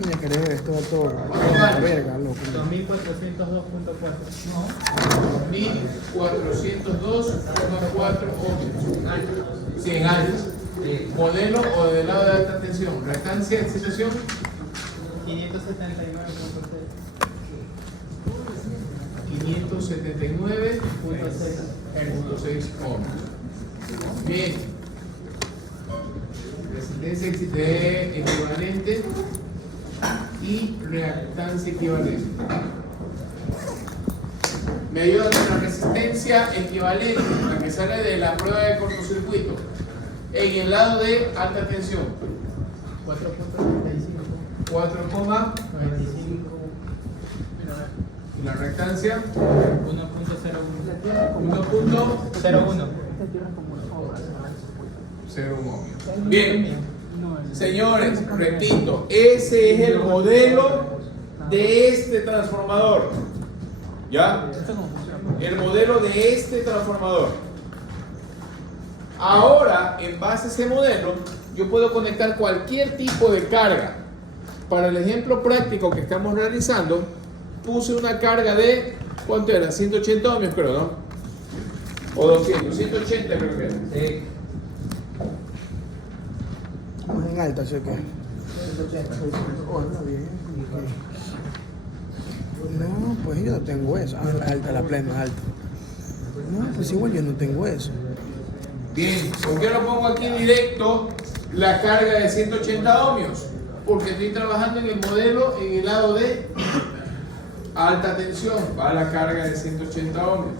Mira que eres esto a todo. Verga, loco. 2402.4 ohmios. 100 años. Modelo o de lado de alta tensión. Reactancia de excitación. 579.6 ohmios. Bien. Resistencia equivalente y reactancia equivalente. Me ayuda con la resistencia equivalente, la que sale de la prueba de cortocircuito, en el lado de alta tensión. 4,95. Y la reactancia 1.01. Bien, señores, repito, ese es el modelo de este transformador. ¿Ya? El modelo de este transformador. Ahora, en base a ese modelo, yo puedo conectar cualquier tipo de carga. Para el ejemplo práctico que estamos realizando, puse una carga de, ¿cuánto era? 180 ohmios, creo, ¿no? O 200, 180 creo que era. Sí. Más en alta, ¿sí o qué? 180. Oh, está bien. No, pues yo no tengo eso. Ah, alta, la plena, alta. No, pues igual yo no tengo eso. Bien, ¿por qué lo pongo aquí directo la carga de 180 ohmios? Porque estoy trabajando en el modelo en el lado de alta tensión, va la carga de 180 ohmios.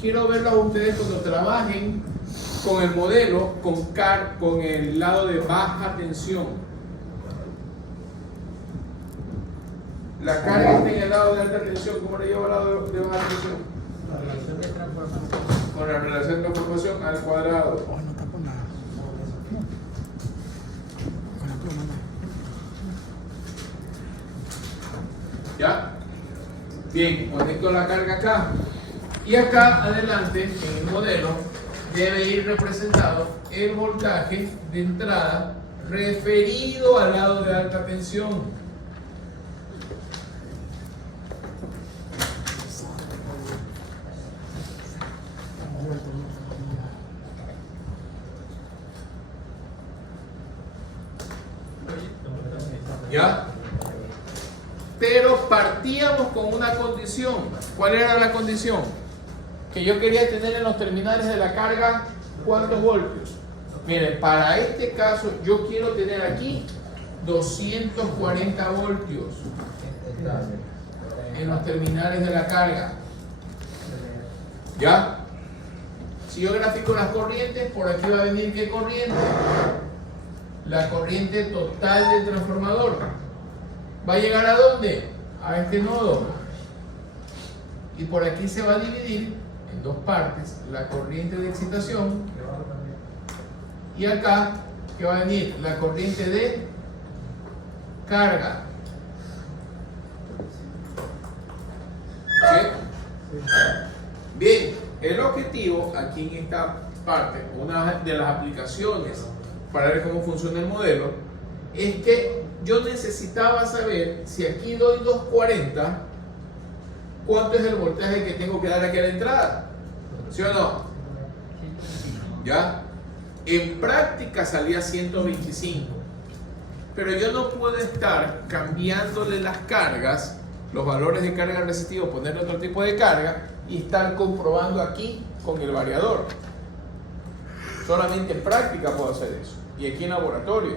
Quiero verlos a ustedes cuando trabajen con el modelo con el lado de baja tensión. La carga está en el lado de alta tensión. ¿Cómo le llevo al lado de baja tensión? Con la relación de transformación al cuadrado. Oh, no tapo nada. Con la pluma no. ¿Ya? Bien, conecto la carga acá. Y acá adelante, en el modelo, debe ir representado el voltaje de entrada referido al lado de alta tensión. ¿Ya? Pero partíamos con una condición. ¿Cuál era la condición? Que yo quería tener en los terminales de la carga, ¿cuántos voltios? Miren, para este caso yo quiero tener aquí 240 voltios en los terminales de la carga. ¿Ya? Si yo grafico las corrientes, por aquí va a venir ¿qué corriente? La corriente total del transformador. ¿Va a llegar a dónde? A este nodo. Y por aquí se va a dividir en dos partes la corriente de excitación. Y acá, ¿qué va a venir? La corriente de carga. ¿Sí? Bien, el objetivo aquí en esta parte, una de las aplicaciones para ver cómo funciona el modelo, es que yo necesitaba saber si aquí doy 240, ¿cuánto es el voltaje que tengo que dar aquí a la entrada? ¿Sí o no? ¿Ya? En práctica salía 125, pero yo no puedo estar cambiándole las cargas, los valores de carga resistivo, ponerle otro tipo de carga y estar comprobando aquí con el variador. Solamente en práctica puedo hacer eso, y aquí en laboratorio.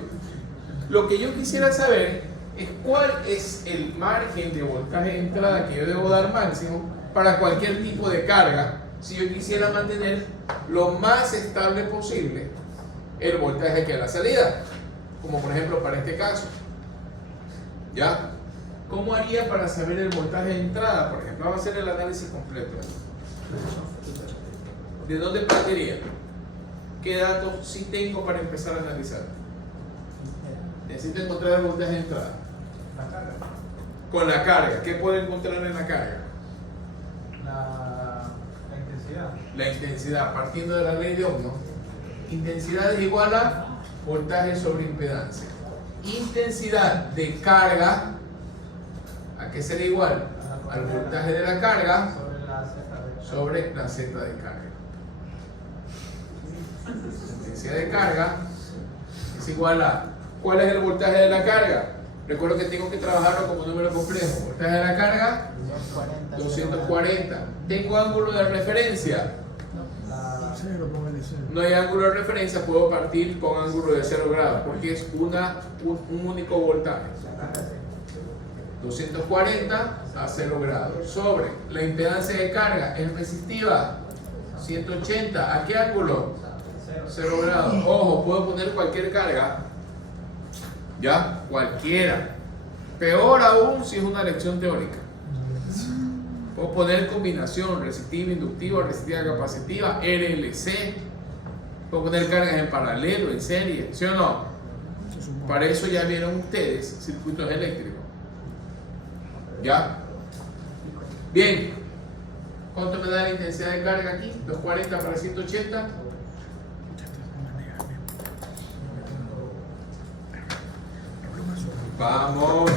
Lo que yo quisiera saber es cuál es el margen de voltaje de entrada que yo debo dar máximo para cualquier tipo de carga, si yo quisiera mantener lo más estable posible el voltaje que a la salida, como por ejemplo para este caso. ¿Ya? ¿Cómo haría para saber el voltaje de entrada? Por ejemplo, vamos a hacer el análisis completo. ¿De dónde partiría? ¿Qué datos sí tengo para empezar a analizar? Necesito encontrar el voltaje de entrada. La carga. Con la carga, ¿qué puedo encontrar en la carga? La intensidad. La intensidad, partiendo de la ley de Ohm, ¿no? Intensidad es igual a voltaje sobre impedancia. intensidad de carga, ¿a qué será igual? Al voltaje de la carga sobre la Z de carga. sobre la Z de carga. Intensidad de carga es igual a, ¿cuál es el voltaje de la carga? Recuerdo que tengo que trabajarlo como número complejo. Voltaje de la carga, 240. Tengo ángulo de referencia. Cero, póngale cero. No hay ángulo de referencia, puedo partir con ángulo de 0 grados, porque es un único voltaje. 240 a 0 grados. Sobre la impedancia de carga es resistiva, 180. ¿A qué ángulo? 0 grados. Ojo, puedo poner cualquier carga. ¿Ya? Cualquiera. Peor aún si es una lección teórica. Puedo poner combinación resistiva, inductiva, resistiva, capacitiva, RLC. Puedo poner cargas en paralelo, en serie, ¿sí o no? Para eso ya vieron ustedes circuitos eléctricos. ¿Ya? Bien. ¿Cuánto me da la intensidad de carga aquí? 240 para 180. Vamos.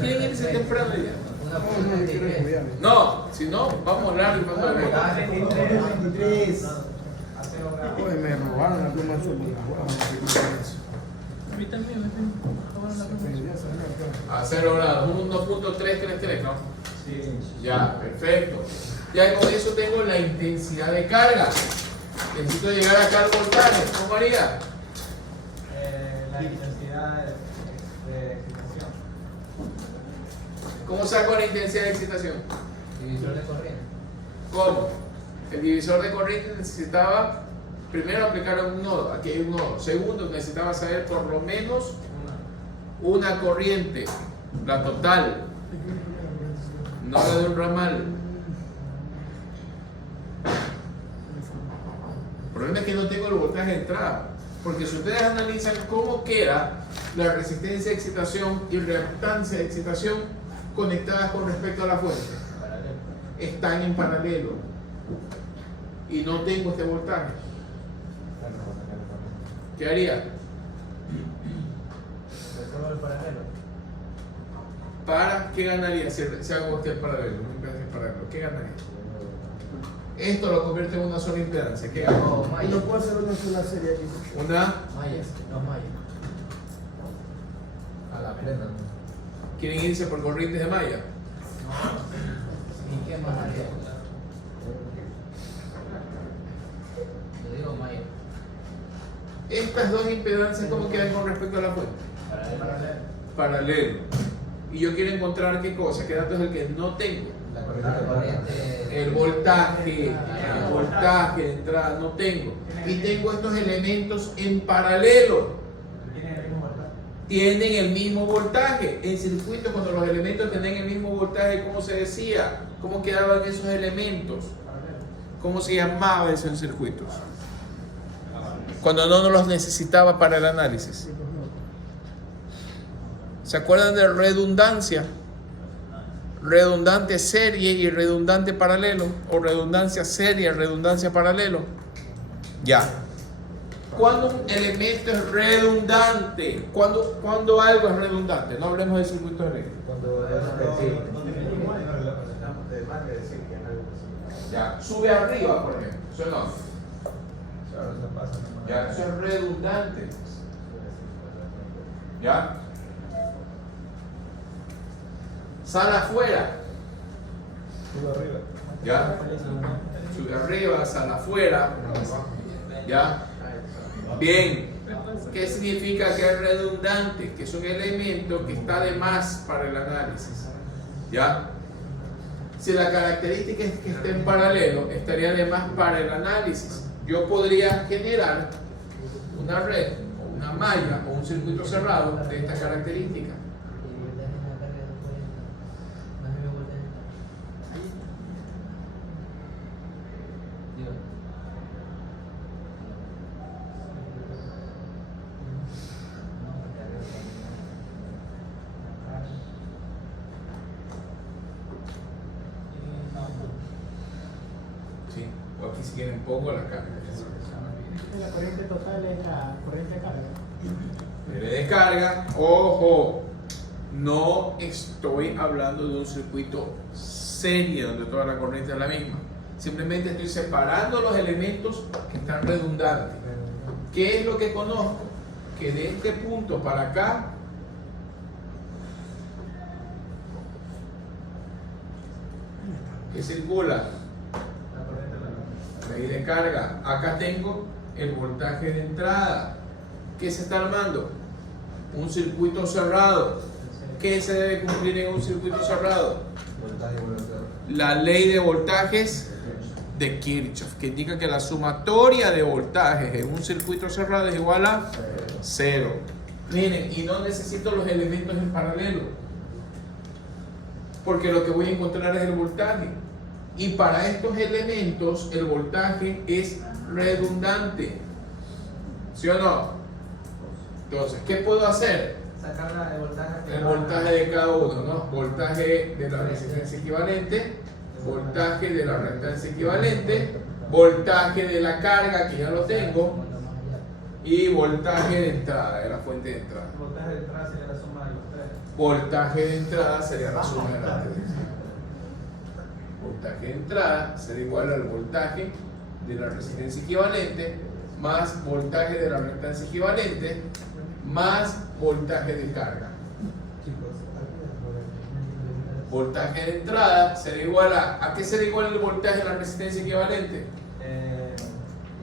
¿Quién es ese temprano ya? No, yo quiero estudiar. No, si no, vamos a hablar y vamos a ver. 23 a 0 grados. Oye, me robaron la pluma azul. A mí también me robaron la pluma. A 0 grados, 1.333, ¿no? Sí. Ya, perfecto. Ya con eso tengo la intensidad de carga. Necesito llegar acá al voltaje, ¿cómo haría? La intensidad de excitación. ¿Cómo saco la intensidad de excitación? Divisor de corriente. ¿Cómo? El divisor de corriente necesitaba primero aplicar un nodo, aquí hay un nodo. Segundo, necesitaba saber por lo menos una corriente, la total, no la de un ramal. El problema es que no tengo el voltaje de entrada, porque si ustedes analizan cómo queda la resistencia de excitación y reactancia de excitación conectadas con respecto a la fuente, están en paralelo y no tengo este voltaje, ¿qué haría? ¿Para qué ganaría si hago este paralelo? Una impedancia paralelo, ¿qué ganaría? Esto lo convierte en una sola impedancia, ¿qué ganaría? Y no puedo hacer una sola serie aquí. Una, Mayas, no mayas. A la plena. ¿quieren irse por corrientes de malla? ¿Y qué más haría? Yo digo maya. Estas dos impedancias, ¿cómo quedan con respecto a la fuente? Paralelo. Y yo quiero encontrar qué cosa, qué dato es el que no tengo. La corriente. El voltaje de entrada no tengo. Y tengo estos elementos en paralelo. Tienen el mismo voltaje. En circuito, cuando los elementos tenían el mismo voltaje, ¿cómo se decía? ¿Cómo quedaban esos elementos? ¿Cómo se llamaba eso en circuitos? Cuando no los necesitaba para el análisis. ¿Se acuerdan de redundancia? Redundante serie y redundante paralelo. O redundancia serie y redundancia paralelo. Ya. Cuando un elemento es redundante, cuando algo es redundante, no hablemos de circuitos eléctricos. Cuando es repetible. Ya, sube arriba, por ejemplo. Eso no. Ya, eso es redundante. Ya. Sale afuera. Ya. Sube arriba, sale afuera. Ya. Bien. ¿Qué significa que es redundante? Que es un elemento que está de más para el análisis. ¿Ya? Si la característica es que esté en paralelo, estaría de más para el análisis. Yo podría generar una red, o una malla, o un circuito cerrado de esta característica. ¿Sí? O aquí si quieren pongo la carga. La corriente total es la corriente de carga. Relé de carga, ojo, no estoy hablando de un circuito serie donde toda la corriente es la misma. Simplemente estoy separando los elementos que están redundantes. ¿Qué es lo que conozco? Que de este punto para acá que circula La corriente de la ley de carga. Acá tengo el voltaje de entrada. ¿Qué se está armando? Un circuito cerrado. ¿Qué se debe cumplir en un circuito cerrado? La ley de voltajes de Kirchhoff, que indica que la sumatoria de voltajes en un circuito cerrado es igual a 0. Miren, y no necesito los elementos en paralelo, porque lo que voy a encontrar es el voltaje. Y para estos elementos el voltaje es redundante. ¿Sí o no? Entonces, ¿qué puedo hacer? sacar el voltaje. El voltaje de cada uno, ¿no? Voltaje de la resistencia equivalente, voltaje de la reactancia equivalente, voltaje de la carga, que ya lo tengo, y voltaje de entrada, de la fuente de entrada. El voltaje de entrada sería la suma de los tres. Voltaje de entrada sería la suma de las tres. Voltaje de entrada será igual al voltaje de la resistencia equivalente más voltaje de la reactancia equivalente más voltaje de carga. Voltaje de entrada será igual ¿a qué será igual el voltaje de la resistencia equivalente?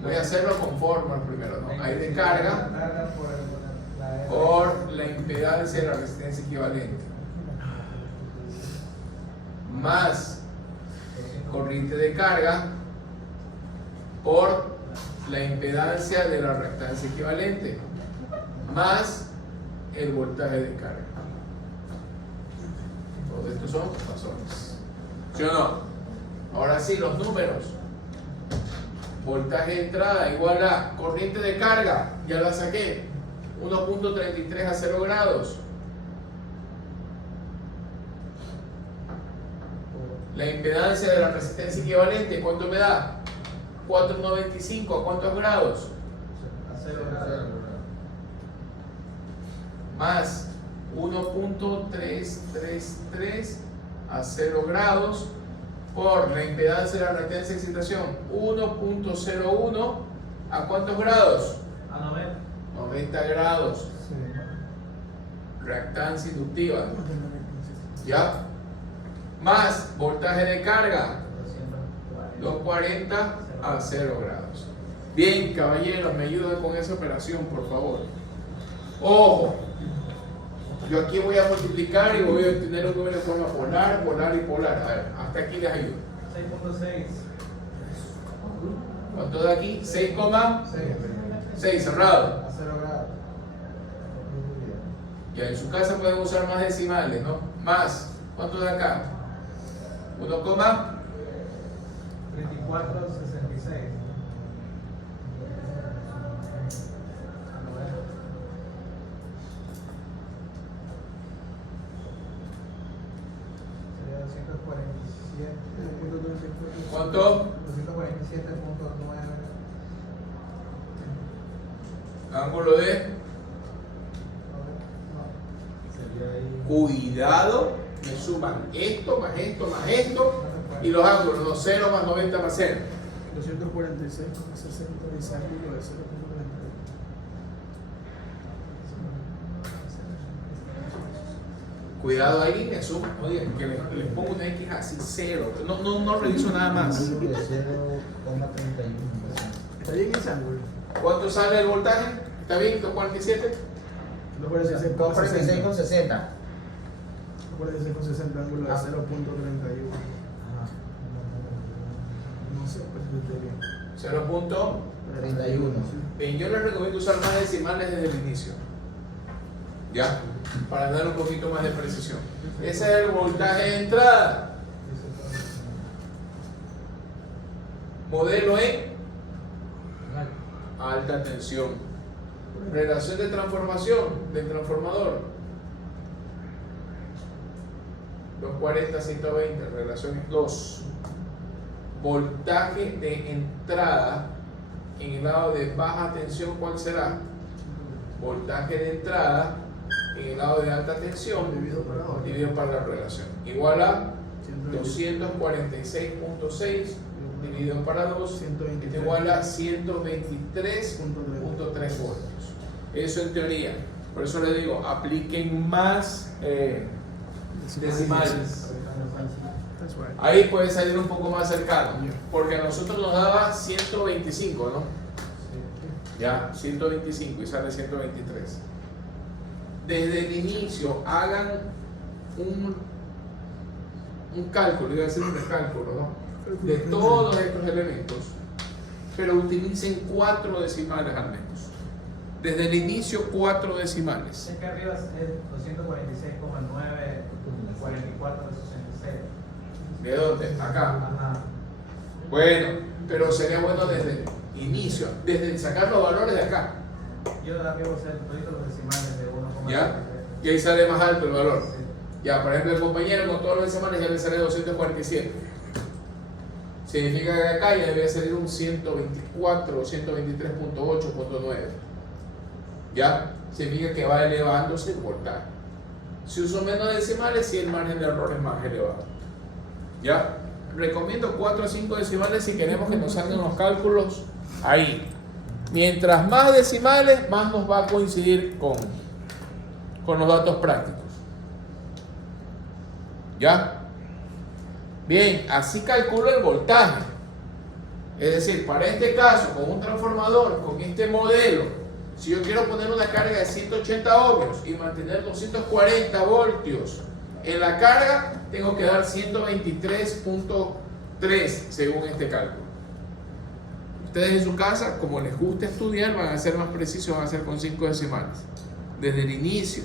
Voy a hacerlo con fórmula primero, ¿no? Ahí de carga por la impedancia de la resistencia equivalente más corriente de carga por la impedancia de la reactancia equivalente más el voltaje de carga. Todos estos son pasones. ¿Sí o no? Ahora sí, los números. Voltaje de entrada igual a corriente de carga, ya la saqué, 1.33 a 0 grados. La impedancia de la resistencia equivalente, ¿cuánto me da? 4.95, ¿a cuántos grados? A 0 grados. Más 1.333 a 0 grados por la impedancia de la reactancia de excitación 1.01 a cuántos grados? A 90. 90 grados. Reactancia inductiva. ¿Ya? Más voltaje de carga 240 a 0 grados. Bien, caballeros, me ayudan con esa operación, por favor. Ojo, yo aquí voy a multiplicar y voy a obtener un número de forma polar, polar y polar. A ver, hasta aquí les ayudo. 6.6. ¿Cuánto da aquí? 6,6 cerrado. A 0 grados. Ya en su casa pueden usar más decimales, ¿no? Más. ¿Cuánto da acá? 34.66. Sería 247. ¿Cuánto? 247.9. Ángulo de... Sería ahí. Cuidado, me suman esto, más esto, más esto. Y los ángulos, no, 0 más 90 más 0. 246,60 es ángulo de 0.43. Cuidado ahí, me suman. Oye, que les pongo una X así, 0. No reviso nada más. De 0,31. ¿Está bien ese ángulo? ¿Cuánto sale el voltaje? ¿Está bien? 247. 246,60. 246,60. 246,60 ángulo de 0.31. No sé, pues estoy bien. 0.31. Bien, yo les recomiendo usar más decimales desde el inicio. ¿Ya? Para dar un poquito más de precisión. Ese es el voltaje de entrada. Modelo en alta tensión. Relación de transformación del transformador. 240-120, relación es 2. Voltaje de entrada en el lado de baja tensión, ¿cuál será? voltaje de entrada en el lado de alta tensión Dividido para dos. dividido para la relación. Igual a 246.6 dividido para 2 es igual a 123.3 voltios. Eso en teoría. Por eso les digo, apliquen más decimales. That's right. Ahí puede salir un poco más cercano. Porque a nosotros nos daba 125, ¿no? Ya, 125 y sale 123. Desde el inicio hagan un cálculo, iba a decir un recálculo, ¿no? De todos estos elementos, pero utilicen 4 decimales al menos. Desde el inicio 4 decimales. Es que arriba es 246,944,66. ¿De dónde? Acá. Ajá. Bueno, pero sería bueno desde el inicio, desde sacar los valores de acá. Yo también voy a hacer todos los decimales de 1,7. ¿Ya? Y ahí sale más alto el valor. Sí. Ya, por ejemplo, el compañero con todos los decimales ya le sale 247. Significa que acá ya debe salir un 124 o 123.8.9. ¿Ya? Significa que va elevándose el voltaje. Si uso menos decimales, sí el margen de error es más elevado. ¿Ya? Recomiendo 4 o 5 decimales si queremos que nos salgan los cálculos ahí. Mientras más decimales, más nos va a coincidir con los datos prácticos. ¿Ya? Bien, así calculo el voltaje. Es decir, para este caso, con un transformador, con este modelo, si yo quiero poner una carga de 180 ohmios y mantener 240 voltios en la carga, tengo que dar 123.3 según este cálculo. Ustedes en su casa, como les gusta estudiar, van a ser más precisos, van a ser con 5 decimales. Desde el inicio.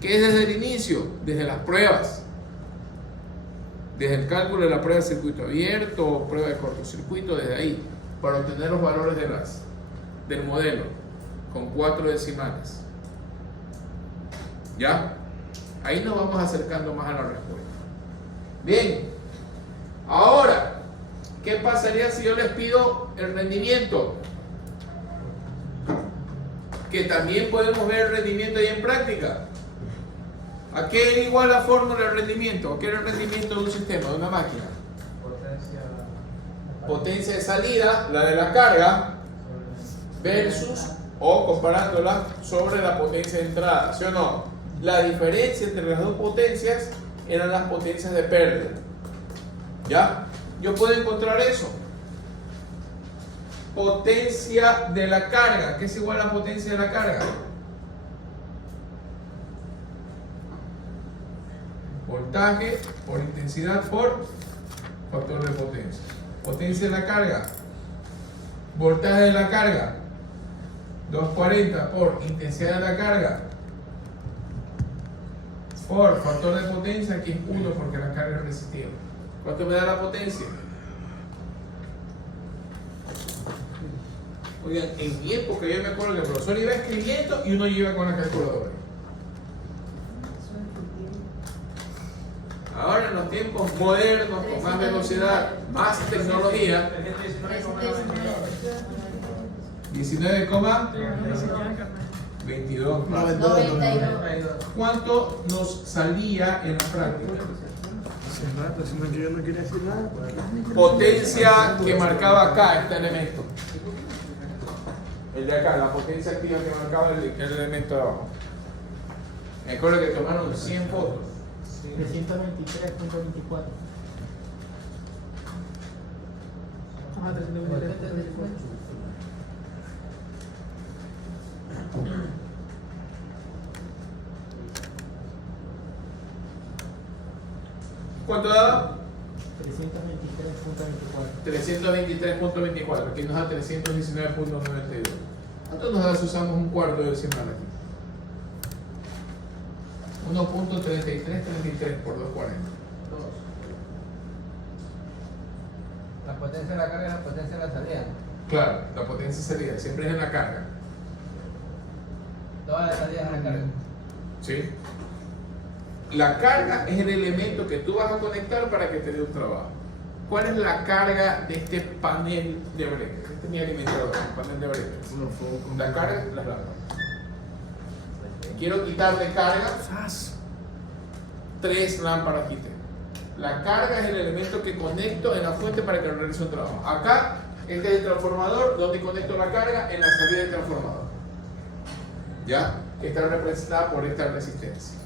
¿Qué es desde el inicio? Desde las pruebas. Desde el cálculo de la prueba de circuito abierto, prueba de cortocircuito, desde ahí, para obtener los valores del modelo, con 4 decimales. ¿Ya? Ahí nos vamos acercando más a la respuesta. Bien, ahora, ¿qué pasaría si yo les pido el rendimiento? Que también podemos ver el rendimiento ahí en práctica. ¿A qué es igual la fórmula del rendimiento? ¿A qué es el rendimiento de un sistema, de una máquina? Potencia de salida, la de la carga, versus o comparándola sobre la potencia de entrada, ¿sí o no? La diferencia entre las dos potencias eran las potencias de pérdida. ¿Ya? Yo puedo encontrar eso. Potencia de la carga, ¿qué es igual a la potencia de la carga? Voltaje por intensidad por factor de potencia. Potencia de la carga. Voltaje de la carga. 240 por intensidad de la carga. Por factor de potencia, aquí es 1 porque la carga es resistiva. ¿Cuánto me da la potencia? Oigan, en mi época yo me acuerdo que el profesor iba escribiendo y uno iba con la calculadora. Ahora en los tiempos modernos, con más velocidad, más tecnología, 19,22. 92. ¿Cuánto nos salía en la práctica? Hace rato, si no, yo no quería decir nada. Potencia que marcaba acá este elemento. El de acá, la potencia activa que marcaba el elemento de abajo. Me acuerdo que tomaron 100 fotos. 323.24. Ajá, 323. ¿Cuánto daba? 323.24. 323.24. Aquí nos da 319.92. ¿Cuánto nos da si usamos un cuarto de decimal aquí? 1.3333 por 240. La potencia de la carga es la potencia de la salida. Claro, la potencia salida siempre es en la carga. Todas las salidas de la carga. ¿Sí? La carga es el elemento que tú vas a conectar para que te dé un trabajo. ¿Cuál es la carga de este panel de breakers? Este es mi alimentador, el panel de breakers. La carga, las lámparas. quiero quitarle carga, Faz. 3 lámparas quité. La carga es el elemento que conecto en la fuente para que realice un trabajo. Acá, este es el transformador, donde conecto la carga en la salida del transformador. ¿Ya? Que está representada por esta resistencia.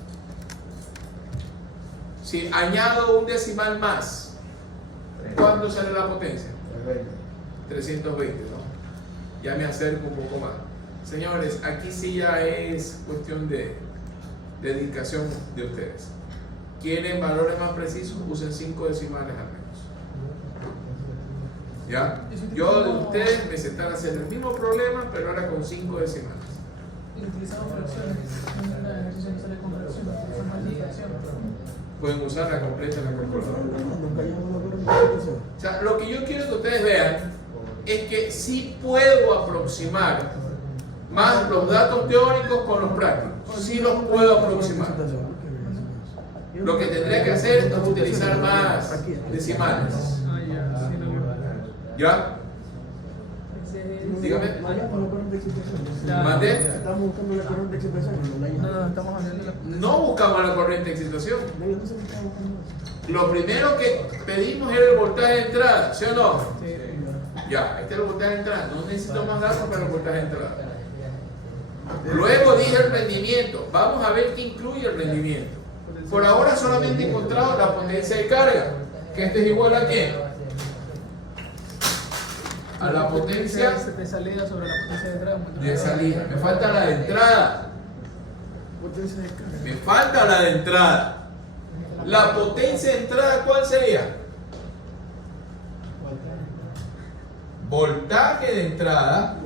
Si añado un decimal más, ¿cuánto sale la potencia? 320, ¿no? Ya me acerco un poco más. Señores, aquí sí ya es cuestión de dedicación de ustedes. ¿Quieren valores más precisos? Usen 5 decimales al menos. ¿Ya? Yo de ustedes me sentaré a hacer el mismo problema, pero ahora con 5 decimales. Y utilizamos fracciones. En la ejercicio no sale con fracciones, utilizamos la fracción. Pueden usar la completa en la calculadora. Nunca llegamos a la corriente. O sea, lo que yo quiero que ustedes vean es que sí puedo aproximar más los datos teóricos con los prácticos. Sí los puedo aproximar. Lo que tendría que hacer es utilizar más decimales. Ah, ya, sí, lo veo. ¿Ya? Dígame. ¿Mandé? Estamos buscando la corriente de excitación. No, estamos hablando de la. No buscamos la corriente de excitación. Entonces, ¿qué estamos buscando? Lo primero que pedimos era el voltaje de entrada, ¿sí o no? Sí. Ya, este es el voltaje de entrada. No necesito más datos para el voltaje de entrada. Luego dije el rendimiento. Vamos a ver qué incluye el rendimiento. Por ahora solamente he encontrado la potencia de carga, que este es igual a ¿qué? A la potencia de salida sobre la potencia de entrada. de salida. Me falta la de entrada. Potencia de carga. Me falta la de entrada. La potencia de entrada, ¿cuál sería? Voltaje de entrada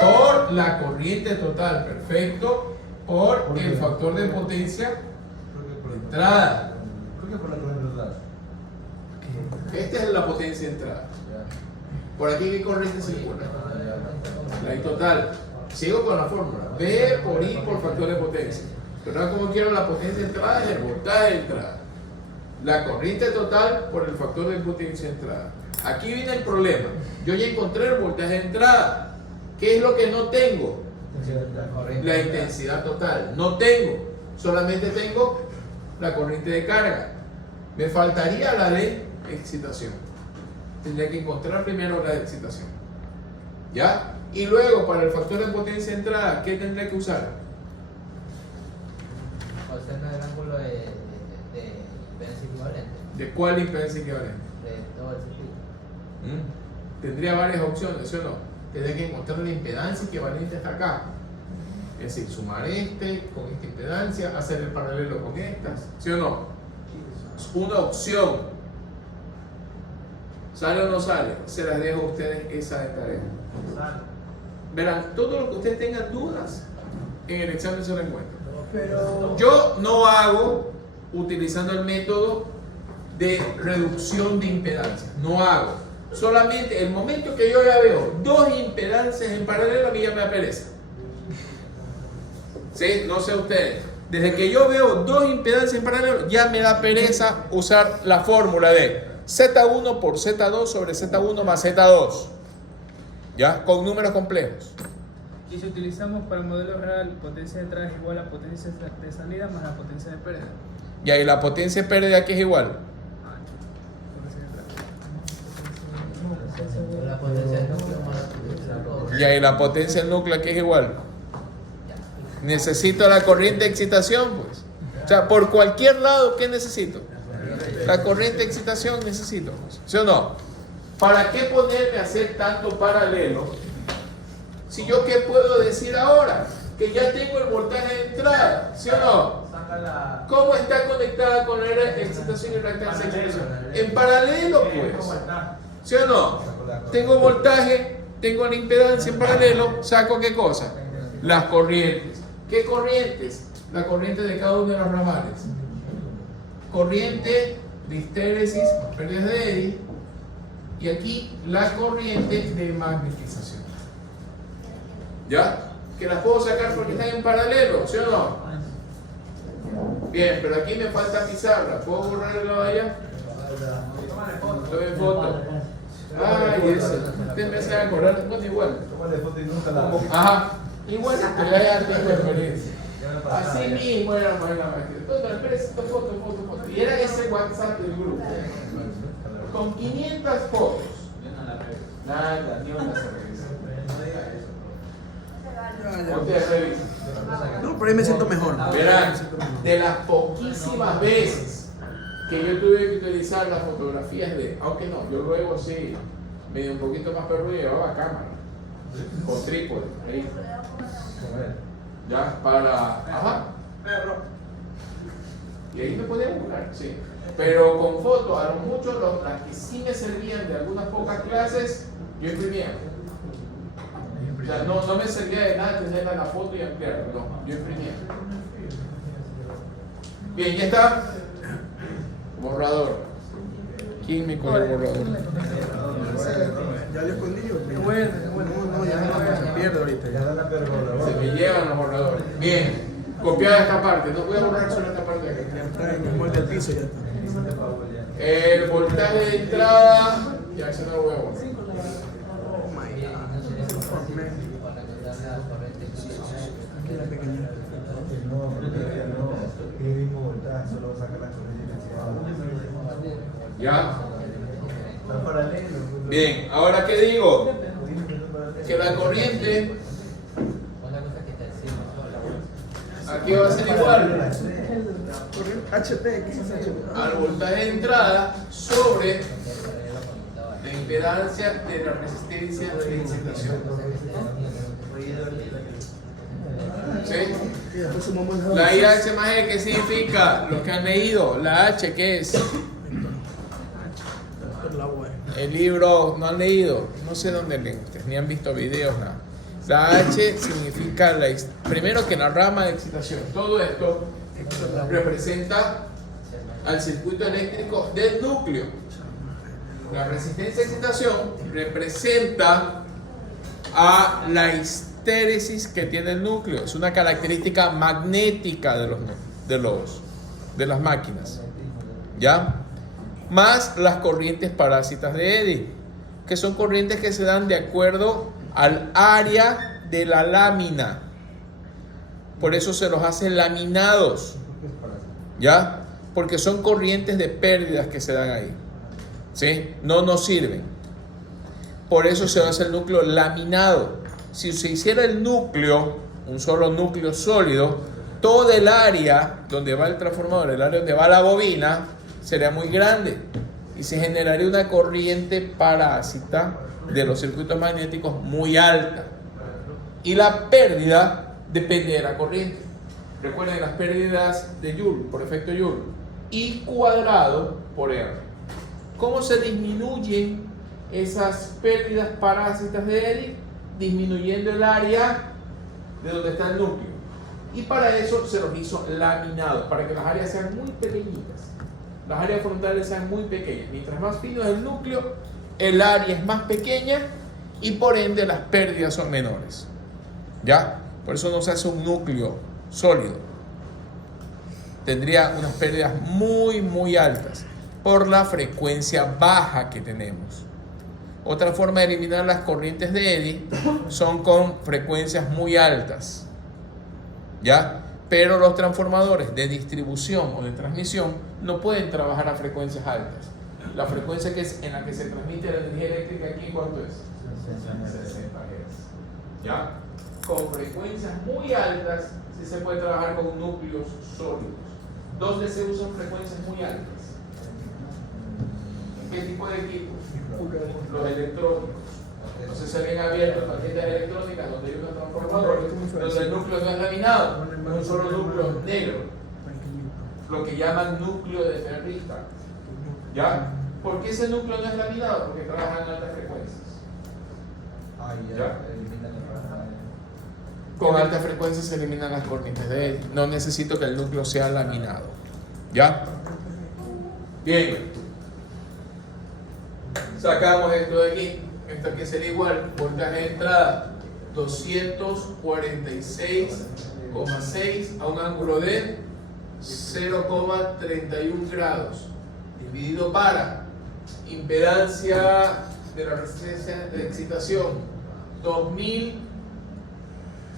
por la corriente total, perfecto, por el factor de potencia de entrada. ¿Por qué por la corriente total? Esta es la potencia de entrada. Por aquí, ¿qué corriente circula? La I total. Sigo con la fórmula. B por I por factor de potencia. Pero ahora como quiero la potencia de entrada es el voltaje de entrada. La corriente total por el factor de potencia de entrada. Aquí viene el problema. Yo ya encontré el voltaje de entrada. ¿Qué es lo que no tengo? La intensidad total. No tengo. Solamente tengo la corriente de carga. Me faltaría la de excitación. Tendría que encontrar primero la de excitación. ¿Ya? Y luego, para el factor de potencia de entrada, ¿qué tendré que usar? O sea, no el ángulo de impedancia equivalente, ¿De cuál impedancia equivalente? de todo el circuito. Tendría varias opciones, ¿sí o no? Tendría que encontrar la impedancia equivalente hasta acá. Es decir, sumar este con esta impedancia, hacer el paralelo con estas, ¿sí o no? Es una opción. ¿Sale o no sale? Se las dejo a ustedes esa de tarea. Verán, todo lo que ustedes tengan dudas, en el examen se lo encuentran. Pero. Yo no hago utilizando el método de reducción de impedancia. No hago. Solamente el momento que yo ya veo dos impedancias en paralelo, a mí ya me da pereza. ¿Sí? No sé ustedes. Desde que yo veo dos impedancias en paralelo, ya me da pereza usar la fórmula de Z1 por Z2 sobre Z1 más Z2. ¿Ya? Con números complejos. Y si utilizamos para el modelo real, potencia de entrada es igual a potencia de salida más la potencia de pérdida. Y ahí la potencia de pérdida aquí es igual. La potencia del núcleo más la potencia del rotor. Y ahí la potencia del núcleo aquí es igual. Necesito la corriente de excitación, pues. O sea, por cualquier lado, ¿qué necesito? La corriente de excitación necesito, pues. ¿Sí o no? ¿Para qué ponerme a hacer tanto paralelo? Si yo qué puedo decir ahora, que ya tengo el voltaje de entrada, ¿sí o no? ¿Cómo está conectada con la excitación y reactancia de excitación? En paralelo, pues. ¿Sí o no? Tengo voltaje, tengo la impedancia en paralelo, saco ¿qué cosa? Las corrientes. ¿Qué corrientes? La corriente de cada uno de los ramales. Corriente de histéresis, pérdidas de Eddy, y aquí la corriente de magnetización. ¿Ya? Que las puedo sacar porque están en paralelo, ¿sí o no? Bien, pero aquí me falta pizarra. ¿Puedo borrar el lado de allá? Tome foto. Ay, eso. Ustedes me hacen acordar. Bueno, igual. Tómale foto y nunca la. Ajá. Igual te voy a dar tu referencia. Ya me pasaba, Así ya. mismo era la maestra. Todo, espérense, foto. Y era ese WhatsApp del grupo. Con 500 fotos. Nada, ni una se revisa. Ustedes revisan. No, pero ahí me siento mejor. Verán, de las poquísimas veces que yo tuve que utilizar las fotografías de, aunque no, yo luego sí, medio un poquito más perro y llevaba cámara, con trípode, ahí, ya, para, ajá, y ahí me podía buscar, sí, pero con fotos, a lo mucho, las que sí me servían de algunas pocas clases, yo imprimía. O sea, no me servía de nada tenerla en la foto y ampliarla, no, yo imprimía. Bien, ya está. Borrador. ¿Quién me coge el borrador? Ya lo escondí yo. Bueno. No, ya no se pierde ahorita. Ya. Se me llevan los borradores. Bien, copiada esta parte. No voy a borrar solo esta parte de Ya acá. está en el molde del piso, ya está. El voltaje de entrada. Ya, ese no lo voy a borrar. Oh my God. Aquí la pequeña. ¿Ya? Bien, ahora qué digo? Que la corriente Una cosa que te encima sola. aquí va a ser igual HP, ¿qué es HP? al voltaje de entrada sobre la impedancia de la resistencia de excitación. ¿Sí? Y después sumamos el La IH más E, ¿qué significa? Los que han leído. La H, ¿qué es? la web. El libro no han leído, no sé dónde leen ustedes, ni han visto videos, nada. La H significa primero que la rama de excitación. Todo esto representa al circuito eléctrico del núcleo. La resistencia de excitación representa a la histéresis que tiene el núcleo. Es una característica magnética de las máquinas. ¿Ya? Más las corrientes parásitas de Eddy, que son corrientes que se dan de acuerdo al área de la lámina. Por eso se los hace laminados, ¿ya? Porque son corrientes de pérdidas que se dan ahí, ¿sí? No nos sirven. Por eso se hace el núcleo laminado. Si se hiciera el núcleo, un solo núcleo sólido, todo el área donde va el transformador, el área donde va la bobina, sería muy grande y se generaría una corriente parásita de los circuitos magnéticos muy alta. Y la pérdida depende de la corriente. Recuerden las pérdidas de Joule, por efecto Joule, I cuadrado por R. ¿Cómo se disminuyen esas pérdidas parásitas de Eddy? Disminuyendo el área de donde está el núcleo. Y para eso se los hizo laminados, para que las áreas sean muy pequeñitas. Las áreas frontales sean muy pequeñas. Mientras más fino es el núcleo, el área es más pequeña y por ende las pérdidas son menores. ¿Ya? Por eso no se hace un núcleo sólido. Tendría unas pérdidas muy altas por la frecuencia baja que tenemos. Otra forma de eliminar las corrientes de Eddy son con frecuencias muy altas. ¿Ya? Pero los transformadores de distribución o de transmisión no pueden trabajar a frecuencias altas. La frecuencia que es en la que se transmite la energía eléctrica aquí, ¿cuánto es? 60 Hz. ¿Ya? Con frecuencias muy altas sí se puede trabajar con núcleos sólidos. ¿Dónde se usan frecuencias muy altas? ¿En qué tipo de equipos? Los electrónicos. Entonces se ven abiertos paquetes electrónicas donde hay unos transformadores, donde el núcleo no es laminado, un solo núcleo negro, lo que llaman núcleo de ferrita. ¿Ya? ¿Por qué ese núcleo no es laminado? Porque trabaja en altas frecuencias. ¿Ya? Con altas frecuencias se eliminan las corrientes de Eddy. No necesito que el núcleo sea laminado. ¿Ya? Bien. Sacamos esto de aquí. Esto aquí sería igual. Voltaje de entrada 246,6 a un ángulo de 0,31 grados. Dividido para impedancia de la resistencia de excitación 2000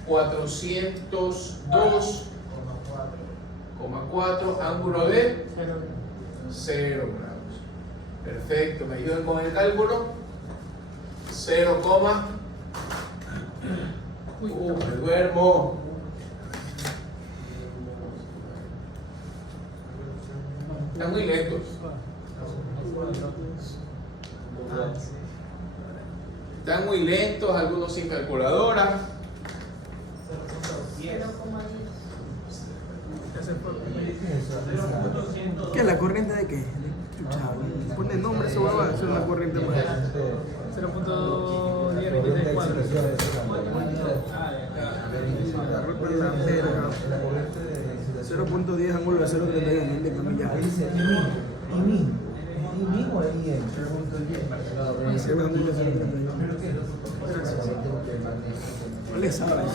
402,4, ángulo de 0 grados. Perfecto, me ayudan con el cálculo. 0, me duermo. Están muy lentos. Están muy lentos, algunos sin calculadora. ¿Qué? ¿La corriente de qué? Chucha, pone nombre, eso va a ser una corriente más. 0.1024. La verga. 0.10 ángulo de 0.31 de camilla. No le sabes.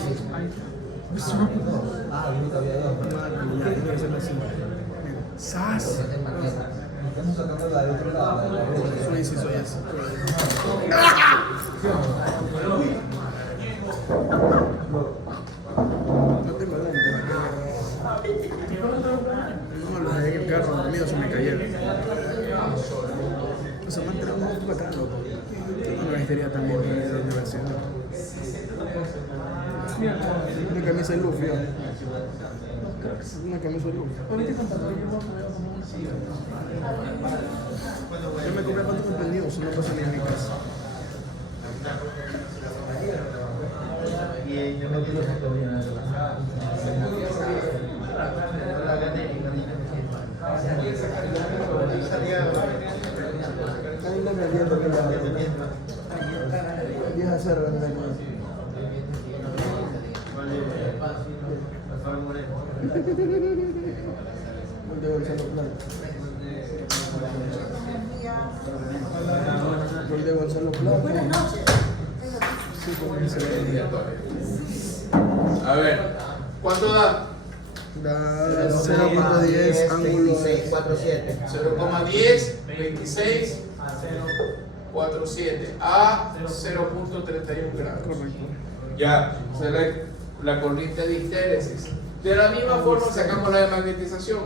¡Sas! Estamos sacando la de otro lado. Soy así, soy así. No tengo lente. No, lo dejé en el carro, los míos se me cayeron. O sea, me han traído un auto para acá, loco. Una bestería también de la universidad. Una camisa de luz, fíjate. Una camisa de luz. Yo me compré pantos suspendidos, eso no pasa ni en mi casa. Ahí le vendiendo que ya 10-0 vendiendo. De Gonzalo Plata. De Gonzalo Plata. Buenas noches. Sí, como dice. A ver, ¿cuánto da? Da 0.10 ángulo de 0,10, 26, 47 a 0.31 grados. correcto. Ya, esa es la corriente de histéresis. De la misma forma sacamos la de magnetización.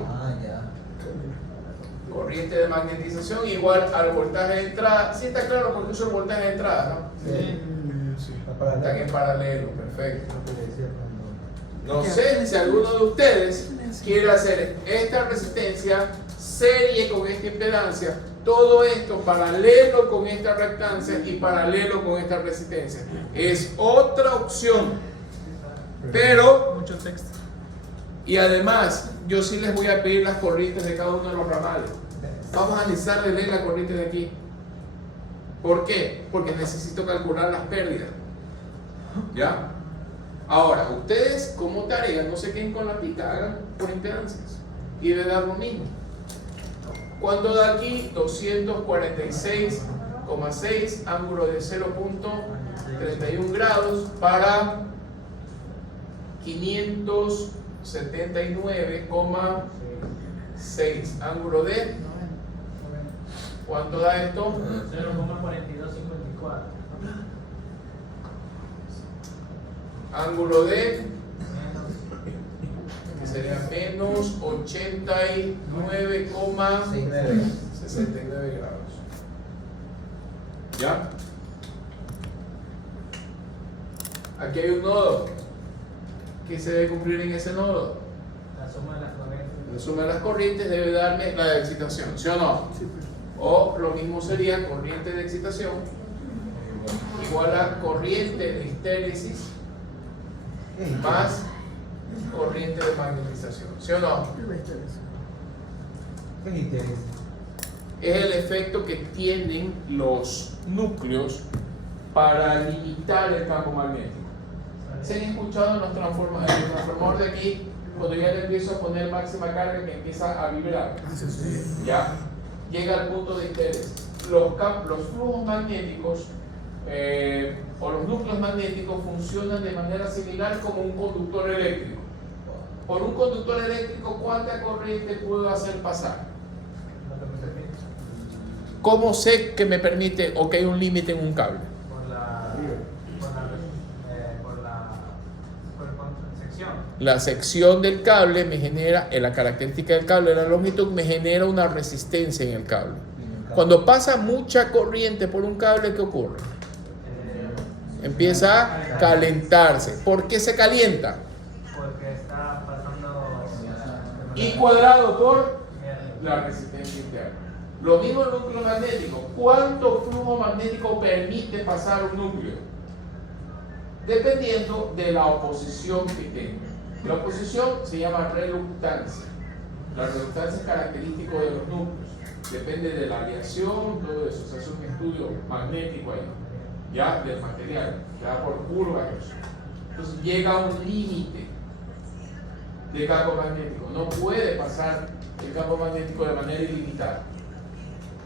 Corriente de magnetización igual al voltaje de entrada. Sí está claro porque uso el voltaje de entrada, ¿no? Sí. Están en paralelo, perfecto. No sé si alguno de ustedes quiere hacer esta resistencia serie con esta impedancia, todo esto paralelo con esta reactancia y paralelo con esta resistencia. Es otra opción, pero Mucho texto. y además yo sí les voy a pedir las corrientes de cada uno de los ramales. Vamos a analizar de leer la corriente de aquí. ¿Por qué? Porque necesito calcular las pérdidas. ¿Ya? Ahora, ustedes como tarea no se queden con la pica, hagan por impedancias y debe dar lo mismo. ¿Cuánto da aquí? 246,6, ángulo de 0.31 grados para 579,6, ángulo de... ¿Cuánto da esto? 0,4254. Ángulo de... que sería menos 89,69 grados. ¿Ya? Aquí hay un nodo. ¿Qué se debe cumplir en ese nodo? La suma de las corrientes. La suma de las corrientes debe darme la de excitación, ¿sí o no? O lo mismo sería corriente de excitación igual a corriente de histéresis más corriente de magnetización, ¿sí o no? Es el efecto que tienen los núcleos para limitar el campo magnético. ¿Se han escuchado el transformador de aquí? Cuando ya le empiezo a poner máxima carga que empieza a vibrar, ya llega al punto de interés. Los flujos magnéticos o los núcleos magnéticos funcionan de manera similar como un conductor eléctrico. Por un conductor eléctrico, ¿cuánta corriente puedo hacer pasar? ¿Cómo sé que me permite o que hay un límite en un cable? Por La sección del cable me genera, la característica del cable, la longitud, me genera una resistencia en el cable. Cuando pasa mucha corriente por un cable, ¿qué ocurre? Empieza a calentarse. ¿Por qué se calienta? Porque está pasando. I cuadrado por la resistencia interna. Lo mismo el núcleo magnético. ¿Cuánto flujo magnético permite pasar un núcleo? Dependiendo de la oposición que tenga. La oposición se llama reluctancia. La reluctancia es característico de los núcleos. Depende de la aleación, todo eso. Se hace un estudio magnético ahí, ya del material, ya por curvas. Entonces llega a un límite de campo magnético. No puede pasar el campo magnético de manera ilimitada.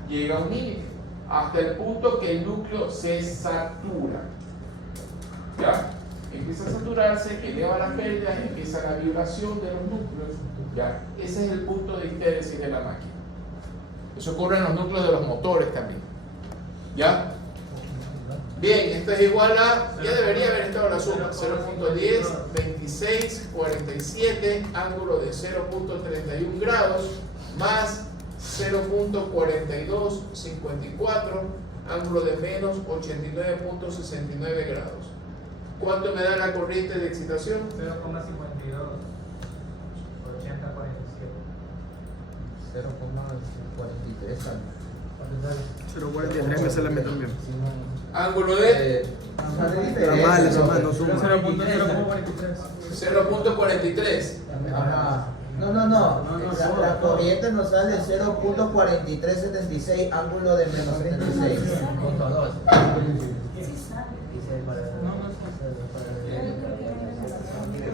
Llega a un límite, hasta el punto que el núcleo se satura. ¿Ya? Empieza a saturarse, eleva las pérdidas, empieza la vibración de los núcleos. ¿Ya? Ese es el punto de histéresis de la máquina. Eso ocurre en los núcleos de los motores también. ¿Ya? Bien, esto es igual a, ya debería haber estado la suma, 0.10, 26, 47, ángulo de 0.31 grados, más 0.42, 54, ángulo de menos 89.69 grados. ¿Cuánto me da la corriente de excitación? 0,52. 80,47. 0,43 años. 0.43 me sale a mí también. Ángulo de Pero mal, eso más no suma. 0.43. Ajá. No. La corriente nos sale 0.4376, ángulo de menos 76.2.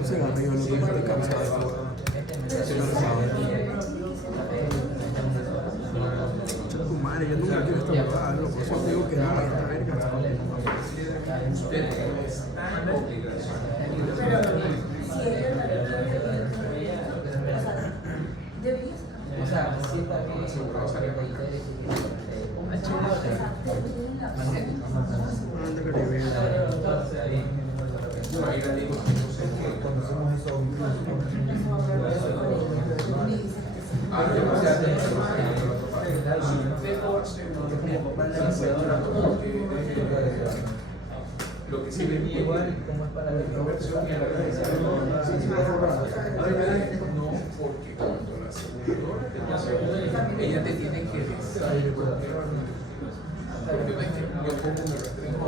Ese cigarrillo lo que me estoy cansado de fumar. Echa tu madre, yo nunca quiero esta botada, loco. Yo digo que no, esta verga. Usted no está en obligación. O sea, sí, Anda que le veo. Ahí la digo, Conocemos eso. lo que sí venía igual como es para la conversión y a la realización no, porque cuando la aseguradora ella te tiene que decir porque no es que yo pongo mi restringo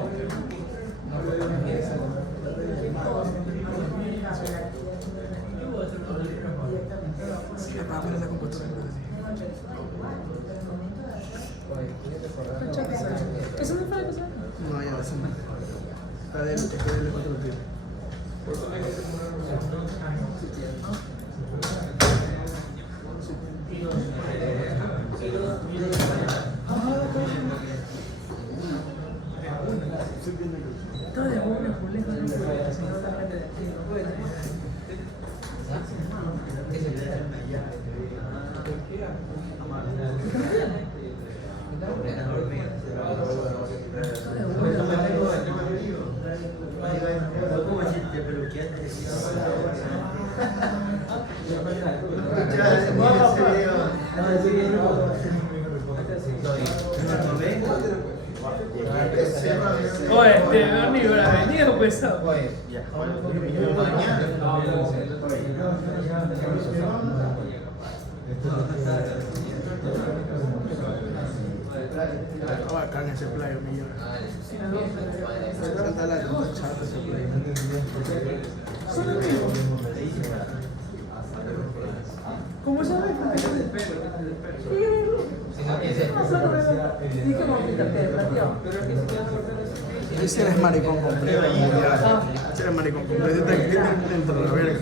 Sí, le estaba poniendo la computadora. ¿Eso no es para cosa? No, ya, eso no. Está de él, es que él le falta el pie. Todo de buena, por lejos, no puede, si no está gente de aquí, no puede. Oye, no ni hubiera venido pesado. Está bacán ese playo, millón. Está la chata ese playo. ¿Cómo sabes? Ahí sí eres maricón completo. Sí eres maricón completo. Ahí sí te entró la verga.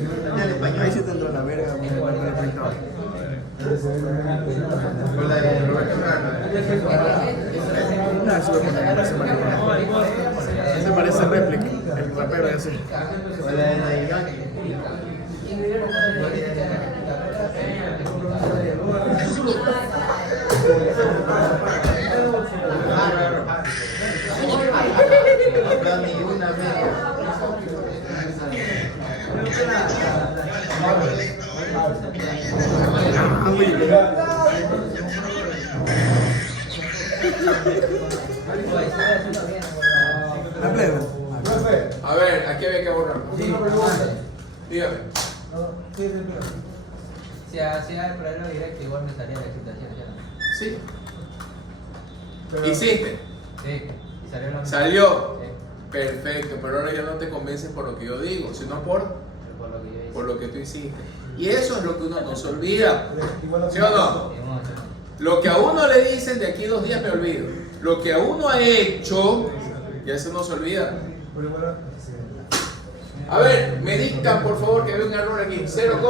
Ahí sí te entró la verga. No, eso me parece maricón. Ese parece réplica, el rapero ese. La plena. A ver, aquí había que borrar. Dígame. Si hacía el paralelo directo, igual me salía la excitación, ¿ya no? Sí. Hiciste. Sí, y salió la Salió. Sí, Perfecto, pero ahora ya no te convences por lo que yo digo, sino por por lo que yo hice. lo que tú hiciste. Y eso es lo que uno no se olvida. ¿Sí o no? Y mucho. Lo que a uno le dicen de aquí 2 días me olvido. Lo que a uno ha hecho, ya se nos olvida. A ver, me dictan por favor que veo un error aquí. 0,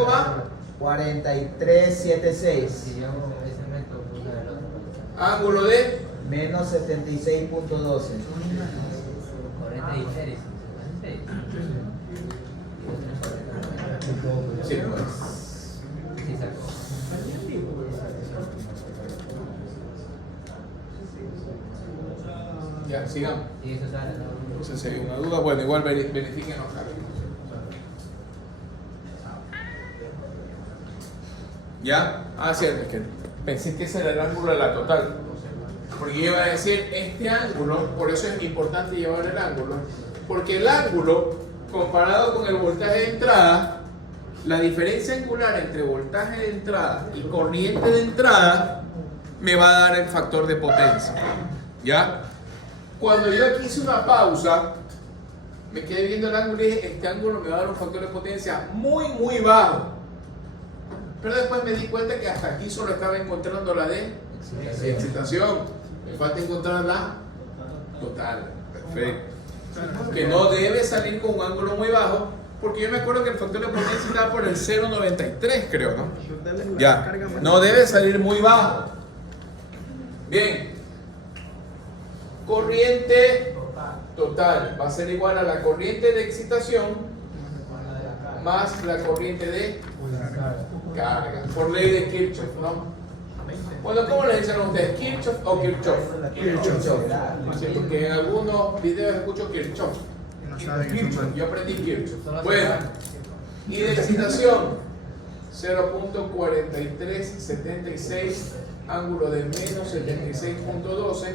4376 Si yo ese método puse el otro. ángulo de. menos 76.12. 46. Sí, pues. Sí, sacó. Ya, sigamos. Y eso sale, ¿no? Entonces, si hay una duda, bueno, igual verifiquen los cálculos. ¿Ya? Ah, cierto, es que pensé que ese era el ángulo de la total. Porque yo iba a decir, este ángulo, por eso es importante llevar el ángulo, porque el ángulo, comparado con el voltaje de entrada, la diferencia angular entre voltaje de entrada y corriente de entrada, me va a dar el factor de potencia. ¿Ya? Cuando yo aquí hice una pausa, me quedé viendo el ángulo y dije, este ángulo me va a dar un factor de potencia muy, muy bajo. Pero después me di cuenta que hasta aquí solo estaba encontrando la de excitación. Me falta encontrar la total. Perfecto. Que no debe salir con un ángulo muy bajo, porque yo me acuerdo que el factor de potencia estaba por el 0.93, creo, ¿no? Ya. No debe salir muy bajo. Bien. Corriente total va a ser igual a la corriente de excitación más la corriente de carga, por ley de Kirchhoff, ¿no? Bueno, ¿cómo le dicen a ustedes? ¿Kirchhoff o Kirchhoff? Kirchhoff. Sí, porque en algunos videos escucho Kirchhoff. No saben que son Kirchhoff, malos. yo aprendí Kirchhoff. Bueno, y de excitación 0.4376, ángulo de menos 76.12,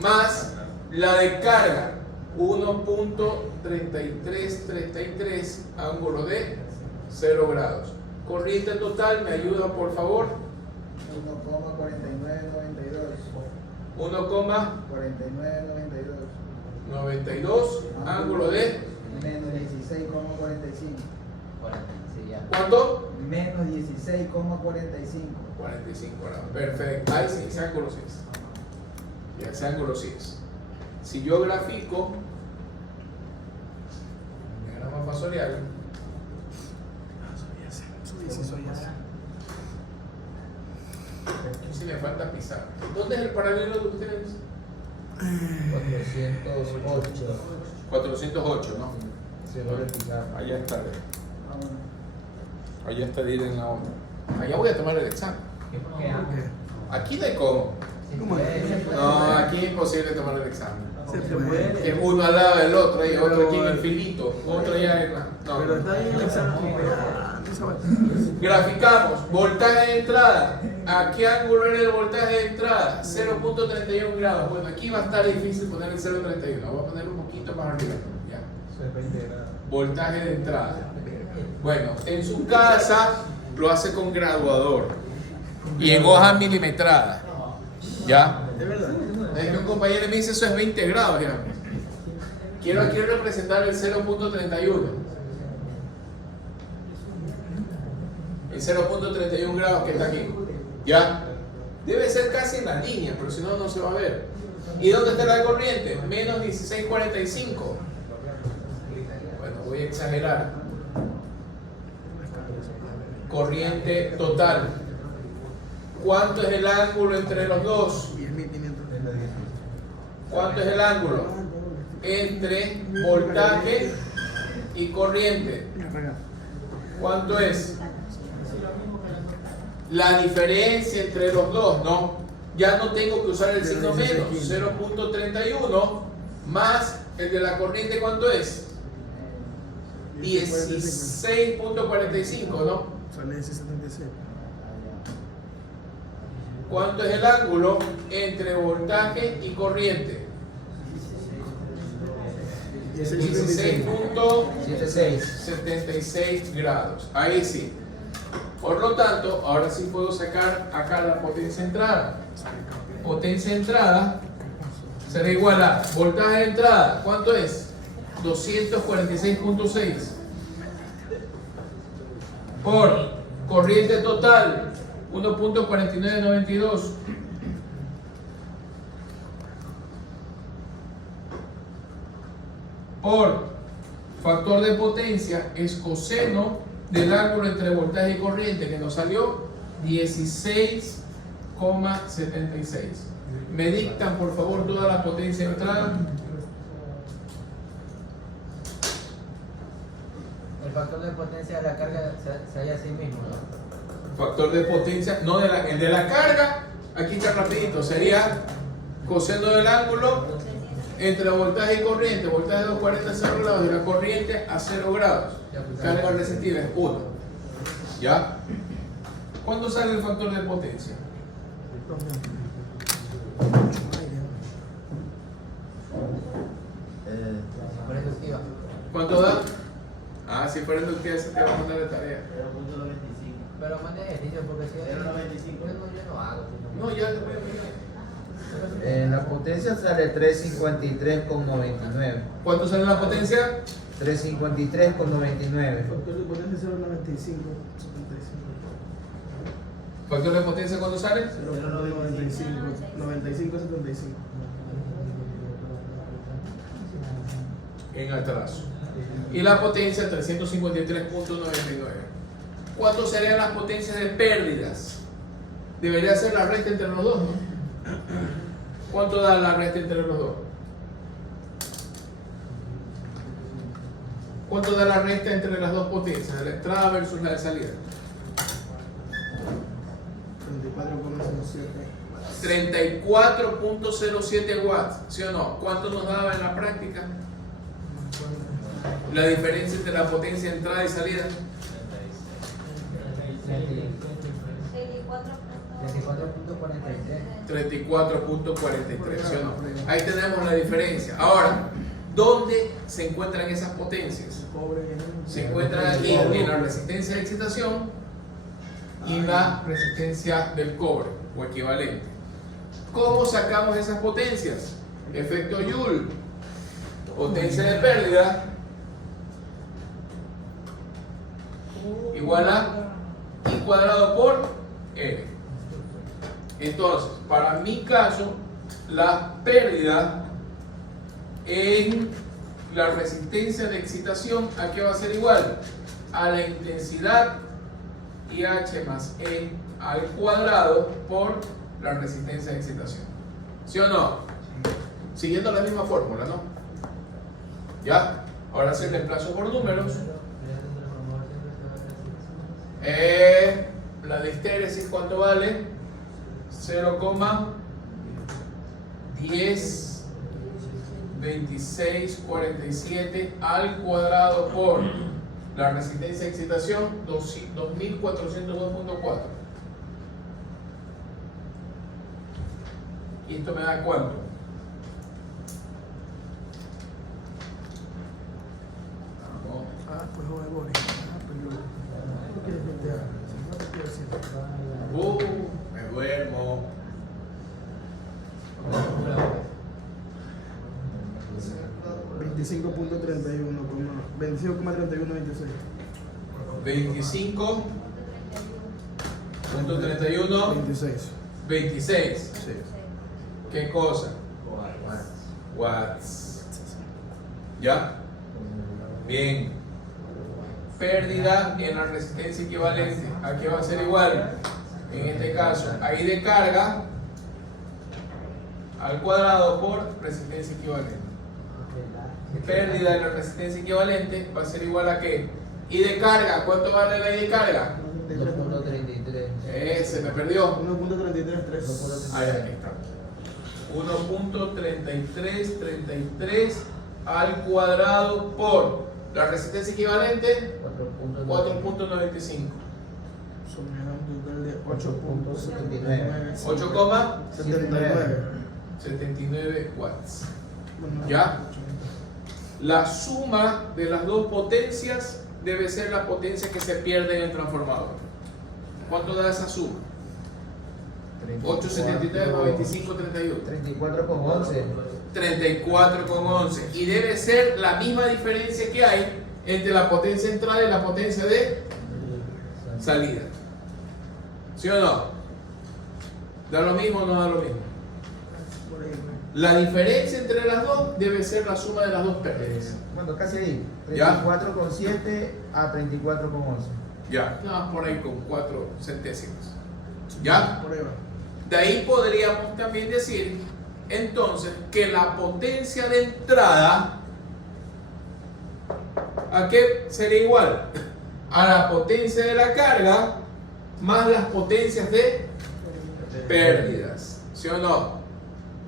más la de carga 1.3333, ángulo de 0 grados. Corriente total, ¿me ayuda por favor? 1,4992. 1,4992, ángulo de Menos 16,45. Sí, ya. ¿cuánto? Menos 16,45. 45 grados. Perfecto. Ahí sí, ese ángulo sí es. Y ese ángulo sí es. Si yo grafico diagrama fasorial, aquí sí me falta pisar. ¿Dónde es el paralelo de ustedes? 408. 408, ¿no? Se vuelve a picar. Allá está. Allá está de ir en la otra. Allá voy a tomar el examen. ¿Qué? Aquí no hay cómo. No, aquí es imposible tomar el examen. Se puede. Que uno al lado del otro, y otro aquí en el filito, otro allá en la. No. Pero está bien el examen. Graficamos, voltaje de entrada. ¿A qué ángulo era el voltaje de entrada? 0.31 grados. Bueno, aquí va a estar difícil poner el 0.31. Voy a poner un poquito más arriba. Ya. Voltaje de entrada. Bueno, en su casa lo hace con graduador y en hoja milimetrada. ¿Ya? De verdad. Es que un compañero me dice eso es 20 grados. Ya. Quiero aquí representar el 0.31. El 0.31 grados que está aquí. ¿Ya? Debe ser casi en la línea, pero si no, no se va a ver. ¿Y dónde está la corriente? Menos 16.45. Bueno, voy a exagerar. Corriente total. ¿Cuánto es el ángulo entre los dos? 10.500. ¿Cuánto es el ángulo entre voltaje y corriente? ¿Cuánto es? La diferencia entre los dos, ¿no? Ya no tengo que usar el signo menos. 0.31 más el de la corriente, ¿cuánto es? 16.45, ¿no? Sale 16.76. ¿Cuánto es el ángulo entre voltaje y corriente? 16.76 grados. Ahí sí. Por lo tanto, ahora sí puedo sacar acá la potencia entrada. Potencia entrada será igual a voltaje de entrada. ¿Cuánto es? 246.6 por corriente total 1.4992 por factor de potencia es coseno del ángulo entre voltaje y corriente, que nos salió 16,76. Me dictan por favor toda la potencia de entrada. El factor de potencia de la carga se halla así mismo, ¿no? Factor de potencia, no el de la carga, aquí está rapidito, sería coseno del ángulo entre voltaje y corriente. Voltaje de 240 a 0 grados y la corriente a 0 grados. Carga resistiva es 1. ¿Ya? ¿Cuándo sale el factor de potencia? Por inductiva. ¿Cuánto da? Ah, si fuera inductiva se te va a mandar de tarea. Pero mande ejercicio porque si es 0.95 yo no hago. No, ya te voy a mirar. La potencia sale 353,99. ¿Cuánto sale la potencia? 353,99. Factor de potencia 0.95. ¿Factor de potencia cuánto sale? 0.95. 95.75. En atraso. Y la potencia 353.99. ¿Cuánto serían las potencias de pérdidas? Debería ser la resta entre los dos, ¿no? ¿Cuánto da la resta entre los dos? ¿Cuánto da la resta entre las dos potencias, de la entrada versus la de salida? 34.07 watts, ¿sí o no? ¿Cuánto nos daba en la práctica? La diferencia entre la potencia de entrada y salida. 34.43, ¿sí o no? Ahí tenemos la diferencia. Ahora, ¿dónde se encuentran esas potencias? Se encuentran aquí en la resistencia de excitación y la resistencia del cobre o equivalente. ¿Cómo sacamos esas potencias? Efecto Joule, potencia de pérdida igual a I cuadrado por R. Entonces, para mi caso, la pérdida en la resistencia de excitación, ¿a qué va a ser igual? A la intensidad IH más E al cuadrado por la resistencia de excitación. ¿Sí o no? Siguiendo la misma fórmula, ¿no? ¿Ya? Ahora se reemplazo por números. La de histéresis, ¿cuánto vale? 0,102647 al cuadrado por la resistencia de excitación 2402.4. ¿Y esto me da cuánto? Pues joder, Boris. ¿Qué quieres que te haga? No te quiero decir. Me duermo. 25.31,26. 25.31 26. Sí. ¿Qué cosa? Watts. ¿Ya? Bien. Pérdida en la resistencia equivalente. ¿A qué va a ser igual? En este caso, I de carga al cuadrado por resistencia equivalente. Pérdida en la resistencia equivalente va a ser igual a ¿qué? I de carga. ¿Cuánto vale la I de carga? 2.33. Se me perdió. 1.333. Ahí aquí está. 1.3333 al cuadrado por la resistencia equivalente 4.95. Eso me da un total de 8.79. 8,79 watts. ¿Ya? La suma de las dos potencias debe ser la potencia que se pierde en el transformador. ¿Cuánto da esa suma? 8,79 más 25,31. 34,11. 34,11. Y debe ser la misma diferencia que hay entre la potencia de entrada y la potencia de salida. ¿Sí o no? ¿Da lo mismo o no da lo mismo? La diferencia entre las dos debe ser la suma de las dos pérdidas. Bueno, casi ahí. ¿Ya? 34,7 a 34,11. Ya, nada, por ahí con 4 centésimos. ¿Ya? Por ahí va. De ahí podríamos también decir entonces que la potencia de entrada, ¿a qué sería igual? A la potencia de la carga más las potencias de pérdidas. ¿Sí o no?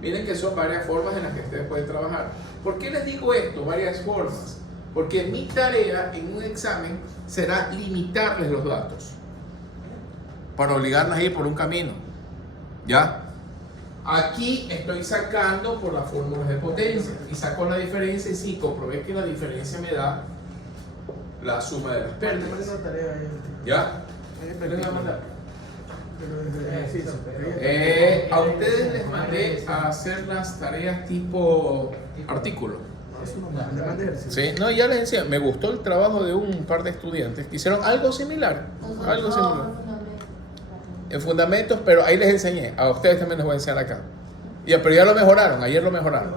Miren que son varias formas en las que ustedes pueden trabajar. ¿Por qué les digo esto? Varias formas. Porque mi tarea en un examen será limitarles los datos para obligarlas a ir por un camino. ¿Ya? Aquí estoy sacando por las fórmulas de potencia y saco la diferencia y sí, comprobé que la diferencia me da la suma de las pérdidas. ¿Ya? ¿Qué les voy a mandar? A ustedes les mandé a hacer las tareas tipo artículo. Sí, no, ya les decía, me gustó el trabajo de un par de estudiantes que hicieron algo similar. Algo similar. En fundamentos, pero ahí les enseñé. A ustedes también les voy a enseñar acá. Pero ya lo mejoraron, ayer lo mejoraron.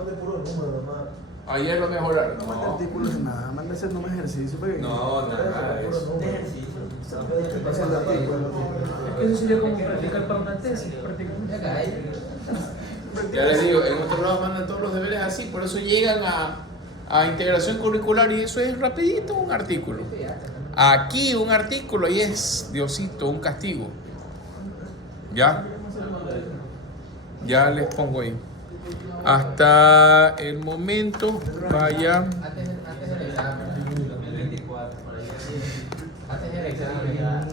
Ayer lo mejoraron. No manda artículos ni nada, manda ese nomás ejercicio. No, nada de eso. Eso sería como practicar para una tesis, prácticamente. Ya les digo, en otros lados mandan todos los deberes así, por eso llegan a integración curricular y eso es rapidito un artículo. Aquí un artículo y es, Diosito, un castigo. ¿Ya? Ya les pongo ahí. Hasta el momento, vaya. Antes del examen. 24. Antes del examen.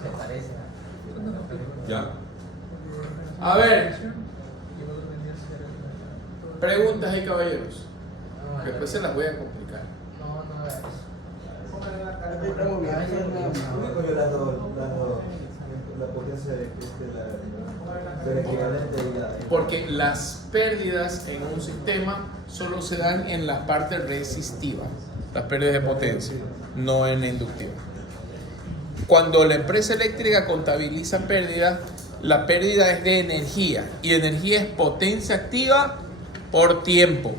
Se parece. Ya. A ver. Preguntas y caballeros. Después se las voy a complicar. No hagas eso. La potencia del equivalente y la... Porque las pérdidas en un sistema solo se dan en la parte resistiva, las pérdidas de potencia, no en la inductiva. Cuando la empresa eléctrica contabiliza pérdidas, la pérdida es de energía y energía es potencia activa por tiempo.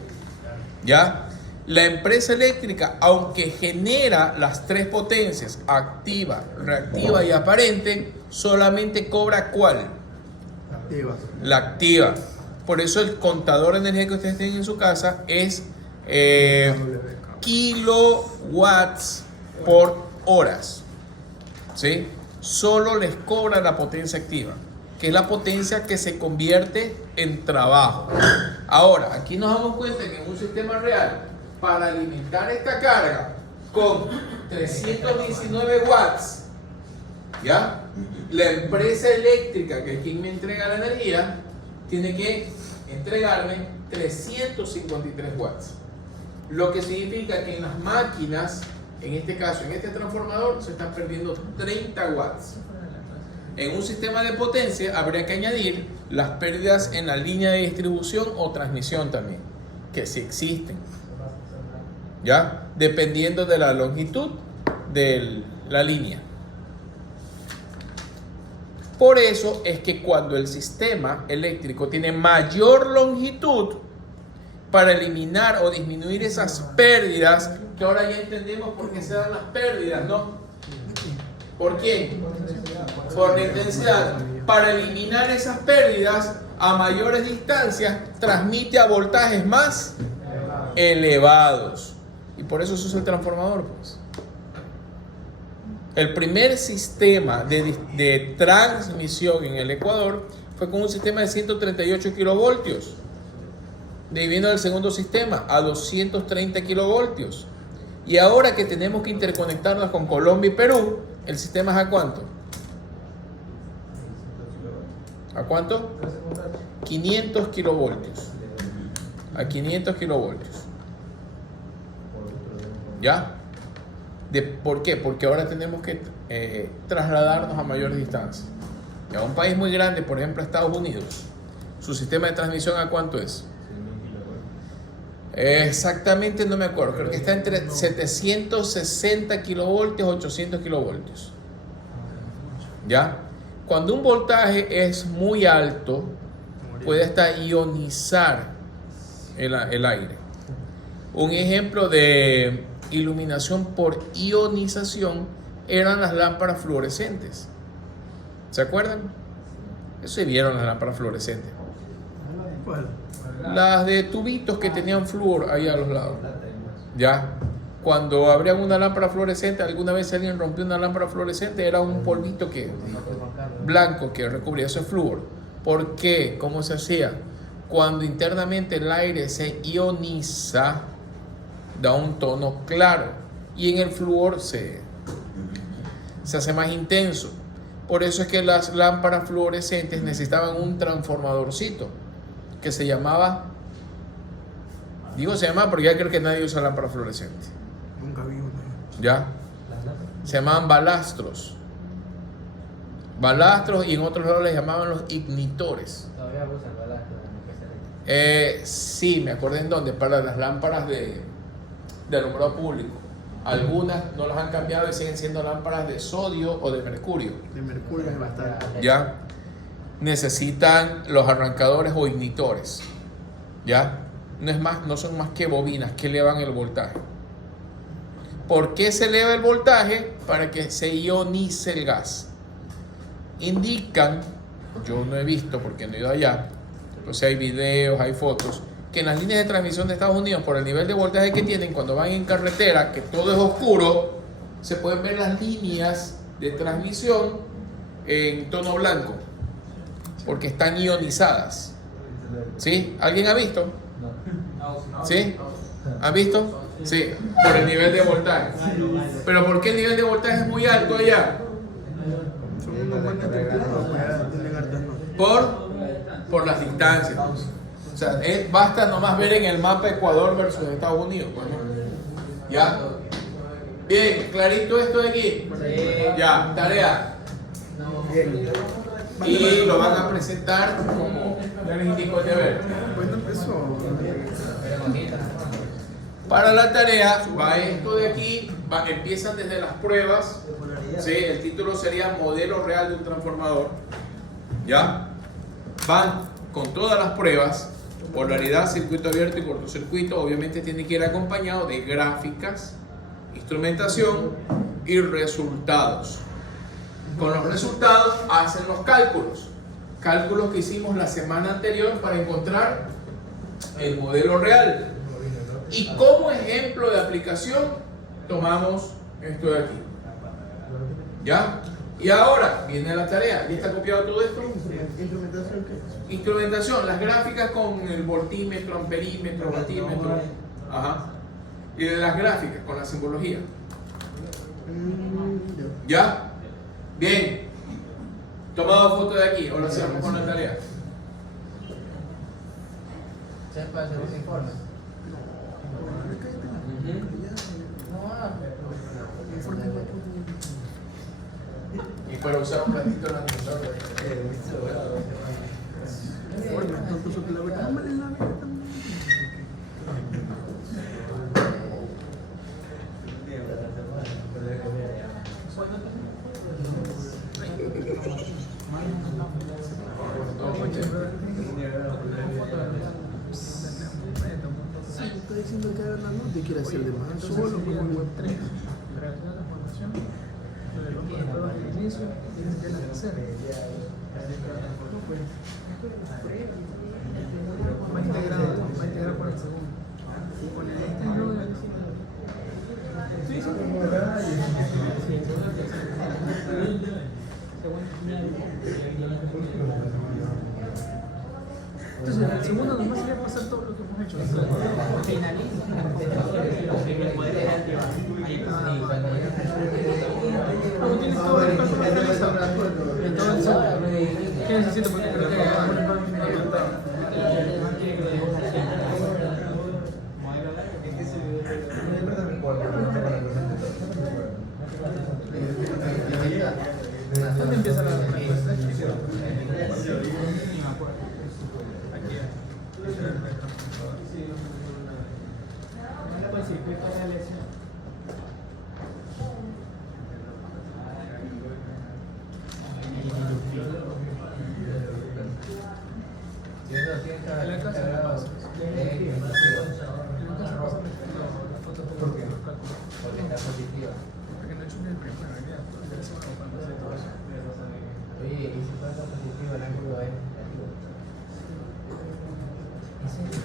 ¿Ya? La empresa eléctrica, aunque genera las tres potencias, activa, reactiva y aparente, solamente cobra ¿cuál? Activa. La activa. Por eso el contador de energía que ustedes tienen en su casa es kilowatts por horas. ¿Sí? Solo les cobra la potencia activa, que es la potencia que se convierte en trabajo. Ahora, aquí nos damos cuenta que en un sistema real, para alimentar esta carga con 319 watts, ¿ya? La empresa eléctrica, que es quien me entrega la energía, tiene que entregarme 353 watts. Lo que significa que en las máquinas, en este caso, en este transformador, se están perdiendo 30 watts. En un sistema de potencia habría que añadir las pérdidas en la línea de distribución o transmisión también, que sí existen. ¿Ya? Dependiendo de la longitud de la línea. Por eso es que cuando el sistema eléctrico tiene mayor longitud, para eliminar o disminuir esas pérdidas, que ahora ya entendemos por qué se dan las pérdidas, ¿no? ¿Por quién? Por la intensidad. Para eliminar esas pérdidas a mayores distancias, transmite a voltajes más elevados. Y por eso se usa el transformador, pues. El primer sistema de transmisión en el Ecuador fue con un sistema de 138 kilovoltios. De ahí vino el segundo sistema a 230 kilovoltios. Y ahora que tenemos que interconectarnos con Colombia y Perú, ¿el sistema es a cuánto? ¿A cuánto? 500 kilovoltios. A 500 kilovoltios. ¿Ya? ¿Por qué? Porque ahora tenemos que trasladarnos a mayores distancias. A un país muy grande, por ejemplo Estados Unidos, su sistema de transmisión ¿a cuánto es? Exactamente no me acuerdo, creo que está entre 760 kilovoltios, 800 kilovoltios. ¿Ya? Cuando un voltaje es muy alto, puede hasta ionizar el aire. Un ejemplo de iluminación por ionización eran las lámparas fluorescentes. ¿Se acuerdan? Eso se vieron las lámparas fluorescentes. ¿Cuál? Las de tubitos que tenían flúor ahí a los lados. Ya. Cuando abrían una lámpara fluorescente, alguna vez alguien rompió una lámpara fluorescente, era un polvito blanco que recubría, eso es flúor. ¿Por qué? ¿Cómo se hacía? Cuando internamente el aire se ioniza, da un tono claro y en el flúor se hace más intenso. Por eso es que las lámparas fluorescentes necesitaban un transformadorcito que se llamaba, se llamaba porque ya creo que nadie usa lámpara fluorescente. Nunca vi una. ¿Ya? Se llamaban balastros. Balastros, y en otros lados les llamaban los ignitores. Todavía usan balastros en especial. Sí, me acordé en dónde, para las lámparas de alumbrado público. Algunas no las han cambiado y siguen siendo lámparas de sodio o de mercurio. De mercurio es bastante. ¿Ya? Necesitan los arrancadores o ignitores. ¿Ya? No son más que bobinas que elevan el voltaje. ¿Por qué se eleva el voltaje? Para que se ionice el gas. Indican, yo no he visto porque no he ido allá, entonces hay videos, hay fotos, que en las líneas de transmisión de Estados Unidos, por el nivel de voltaje que tienen, cuando van en carretera, que todo es oscuro, se pueden ver las líneas de transmisión en tono blanco, porque están ionizadas. ¿Sí? ¿Alguien ha visto? ¿Sí? ¿Han visto? Sí, por el nivel de voltaje. ¿Pero por qué el nivel de voltaje es muy alto allá? Son unos buenos templados, pues, tienen hartas notas. Por las distancias. O sea, basta nomás ver en el mapa Ecuador versus Estados Unidos. Pues, ¿no? ¿Ya? Bien, clarito esto de aquí. Ya, tarea. Y lo van a presentar como ya les indico el deber. Pues no empezó. Para la tarea va esto de aquí, empiezan desde las pruebas. ¿Sí? El título sería Modelo Real de un Transformador. ¿Ya? Van con todas las pruebas, polaridad, circuito abierto y cortocircuito. Obviamente tiene que ir acompañado de gráficas, instrumentación y resultados. Con los resultados hacen los cálculos. Cálculos que hicimos la semana anterior para encontrar el modelo real. Y como ejemplo de aplicación tomamos esto de aquí. ¿Ya? Y ahora viene la tarea. ¿Ya está copiado todo esto? ¿Instrumentación qué? Instrumentación, las gráficas con el voltímetro, amperímetro, watímetro. Ajá. Y de las gráficas con la simbología. ¿Ya? Bien. Tomado foto de aquí. Ahora sí, vamos con la tarea. ¿Se puede hacer un informe? Y para usar un ratito la computadora. Está diciendo que hagan la nota y quiere hacer de más solo con el web 3. Creación de formación sobre los métodos de inicio y de la tercera. Va integrado por el segundo. Con el externo de Entonces, en el segundo nomás sería pasar todo lo que hemos hecho. Como tienes todo el cálculo realizado en todo el sol. ¿Qué necesito? Porque creo que ¿dónde empieza la respuesta? Aquí. En la casa me paso. Porque está positiva. Porque no he hecho ni el primero, ya. El segundo cuando hace todo eso. Oye, y si pasa positivo, el ángulo es negativo. ¿En serio?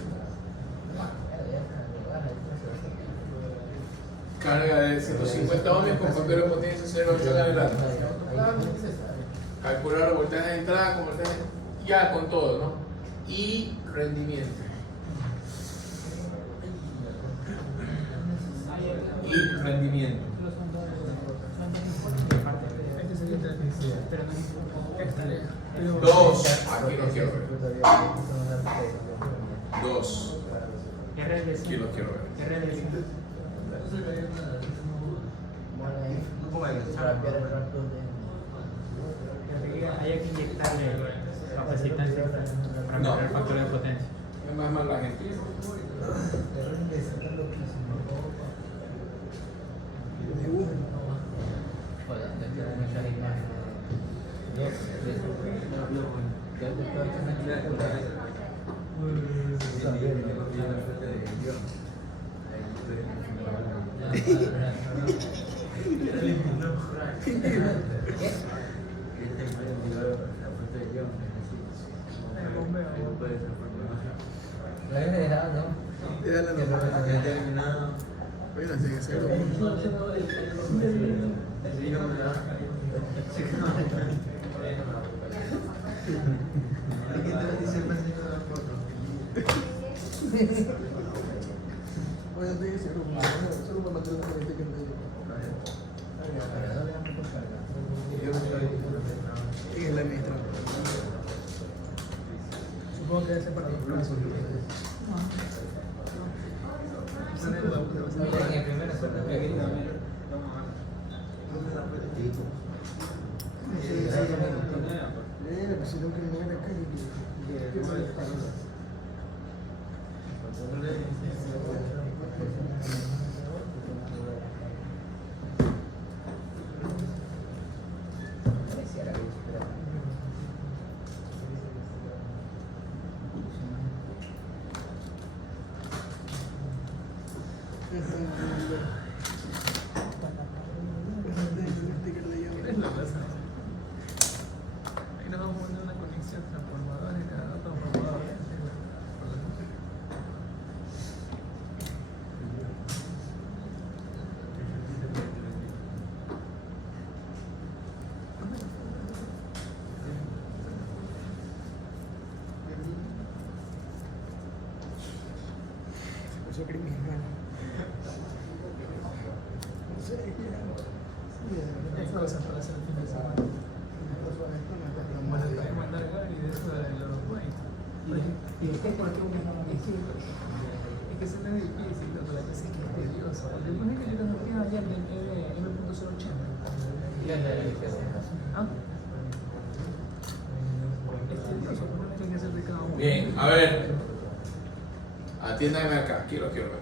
Carga de 150 ohmios con factor de potencia 0,8 en adelante. Calcular voltaje de entrada con voltaje ya con todo, ¿no? Y rendimiento. Y rendimiento. Este sería el pero no esta lea. Pero 2. Aquí lo quiero ver. 2. Aquí lo quiero ver. Para pillar el rato Hay que inyectarle capacitancia para No. mejorar el factor de potencia. Es más mal la gente. Lo habías dejado, ¿no? Ya la no. Bueno, tiene que ser. Bueno, tiene que ser. Solo para mantener una gente que me y es la administradora. supongo que debe ser para los casos. En el primero fue Pues si no que no era acá Es la plaza. Ahí nos vamos a poner una conexión transformadora y cada transformador. Eso criminal. No sé, Hay cosas para hacer el fin de semana. Bueno, te voy a mandar igual y de eso de los buenos. ¿Y usted por qué Es que eso no es difícil, lo que pasa es que es tedioso. Después de que yo cuando fui allá en M.080. ¿Ah? Es tedioso, ¿por qué hay que hacer de cada uno? Bien, a ver. Atiéndanme acá, aquí lo quiero ver.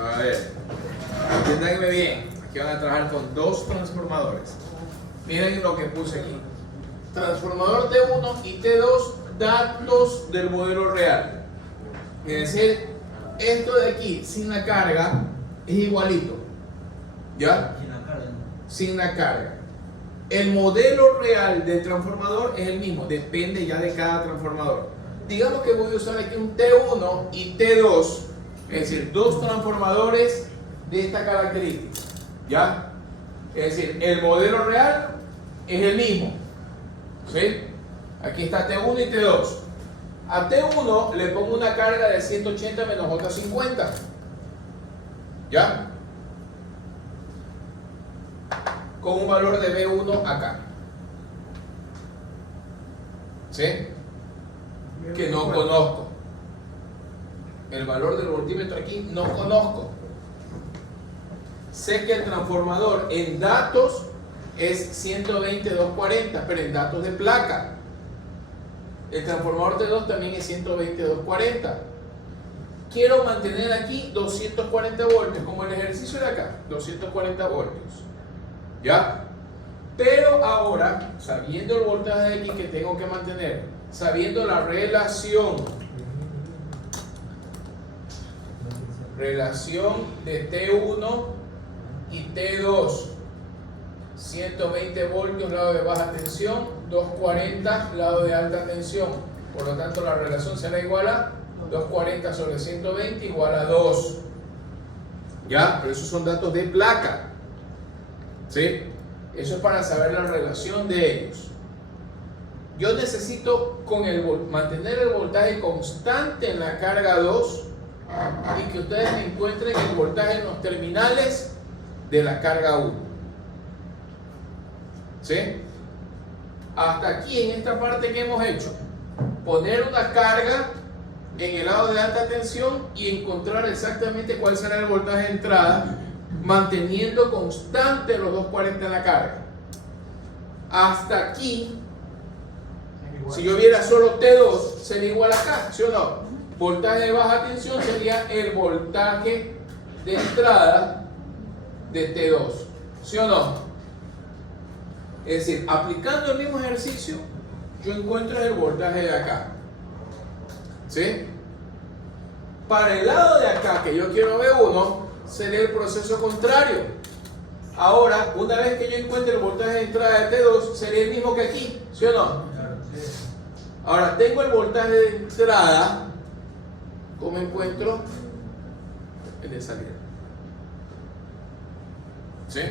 A ver, atiéndanme bien. Aquí van a trabajar con dos transformadores. Miren lo que puse aquí. Transformador T1 y T2, datos del modelo real. Es decir, esto de aquí, sin la carga, es igualito. ¿Ya? Sin la carga. El modelo real del transformador es el mismo, depende ya de cada transformador. Digamos que voy a usar aquí un T1 y T2, es decir, dos transformadores de esta característica. ¿Ya? Es decir, el modelo real es el mismo. ¿Sí? Aquí está T1 y T2. A T1 le pongo una carga de 180 menos J50. ¿Ya? Con un valor de B1 acá. ¿Sí? Que no conozco. El valor del voltímetro aquí no conozco. Sé que el transformador en datos es 120-240, pero en datos de placa. El transformador T2 también es 120-240. Quiero mantener aquí 240 voltios, como el ejercicio de acá, 240 voltios. ¿Ya? Pero ahora, sabiendo el voltaje de aquí que tengo que mantener, sabiendo la relación de T1 y T2, 120 voltios lado de baja tensión, 240 lado de alta tensión. Por lo tanto, la relación será igual a 240 sobre 120 igual a 2. ¿Ya? Pero esos son datos de placa. ¿Sí? Eso es para saber la relación de ellos. Yo necesito mantener el voltaje constante en la carga 2 y que ustedes me encuentren el voltaje en los terminales de la carga 1. ¿Sí? Hasta aquí en esta parte que hemos hecho, poner una carga en el lado de alta tensión y encontrar exactamente cuál será el voltaje de entrada, manteniendo constante los 240 en la carga. Hasta aquí, si yo viera solo T2, sería igual acá, ¿sí o no? Voltaje de baja tensión sería el voltaje de entrada de T2, ¿sí o no? Es decir, aplicando el mismo ejercicio, yo encuentro el voltaje de acá. ¿Sí? Para el lado de acá, que yo quiero B1, sería el proceso contrario. Ahora, una vez que yo encuentre el voltaje de entrada de T2, sería el mismo que aquí, ¿sí o no? Ahora, tengo el voltaje de entrada, ¿cómo encuentro el de salida? ¿Sí?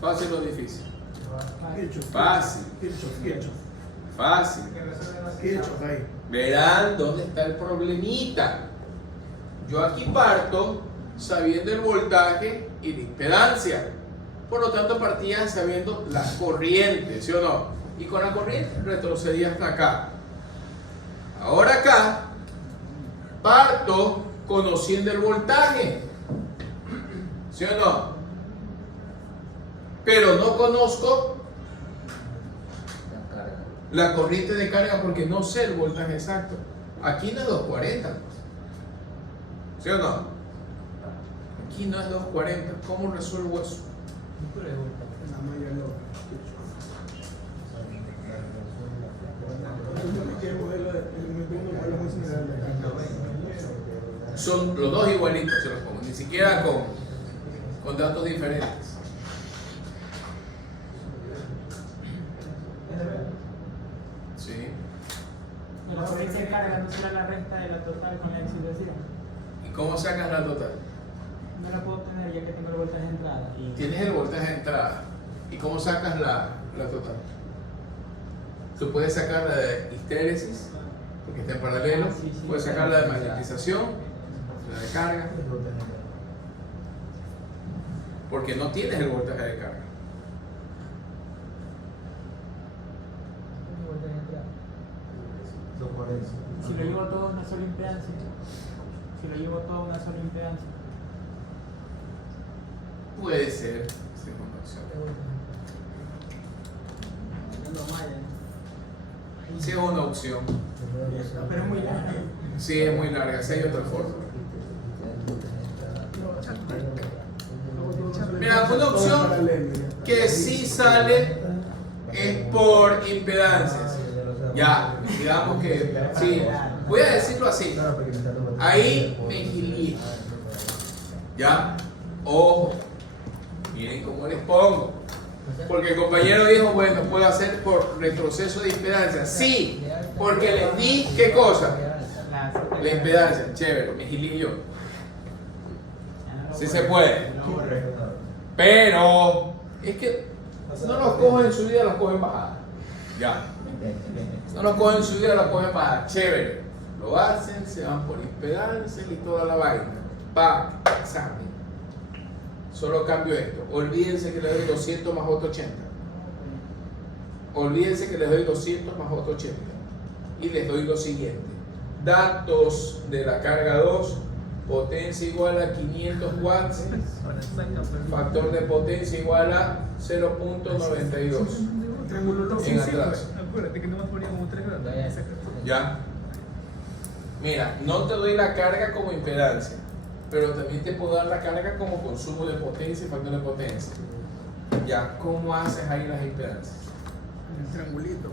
¿Fácil o difícil? Fácil. Fácil. Ahí. Verán dónde está el problemita. Yo aquí parto sabiendo el voltaje y la impedancia. Por lo tanto, partía sabiendo la corriente, ¿sí o no? Y con la corriente retrocedí hasta acá. Ahora acá parto conociendo el voltaje, ¿sí o no? Pero no conozco la corriente de carga porque no sé el voltaje exacto. Aquí no es 240, ¿sí o no? Aquí no es 240. ¿Cómo resuelvo eso? Son los dos igualitos, se los pongo, ni siquiera con datos diferentes. Sí. La corriente de carga no será la resta de la total con la excitación. ¿Y cómo sacas la total? No la puedo obtener ya que tengo el voltaje de entrada. Tienes el voltaje de entrada. ¿Y cómo sacas la total? Tú puedes sacar la de histéresis, porque está en paralelo. Puedes sacar la de magnetización, la de carga, porque no tienes el voltaje de carga. Si lo llevo todo a una sola impedancia. Puede ser, segunda opción. Sí, es una opción. Pero es muy larga. Sí, es muy larga. Sí, hay otra forma. Mira, una opción que sí sale es por impedancias. Ya, digamos que sí. Voy a decirlo así. Ahí me gilié. Ya, ojo. Miren cómo les pongo. Porque el compañero dijo, bueno, puedo hacer por retroceso de impedancia. Sí, porque les di, ¿qué cosa? La impedancia. Chévere, me gilié yo. Sí se puede. Pero es que no los cojo en subida, los cojo en bajada. Ya. No lo cogen su vida, lo cogen para chévere. Lo hacen, se van por impedancia y toda la vaina. Examen. Solo cambio esto. Olvídense que les doy 200 más otro 80. Olvídense que les doy 200 más otro 80. Y les doy lo siguiente. Datos de la carga 2. Potencia igual a 500 watts. Factor de potencia igual a 0.92. En atraso. Acuérdate que no me ponía como 3 grados. ¿Ya? Mira, no te doy la carga como impedancia, pero también te puedo dar la carga como consumo de potencia y factor de potencia. ¿Ya? ¿Cómo haces ahí las impedancias? En el triangulito.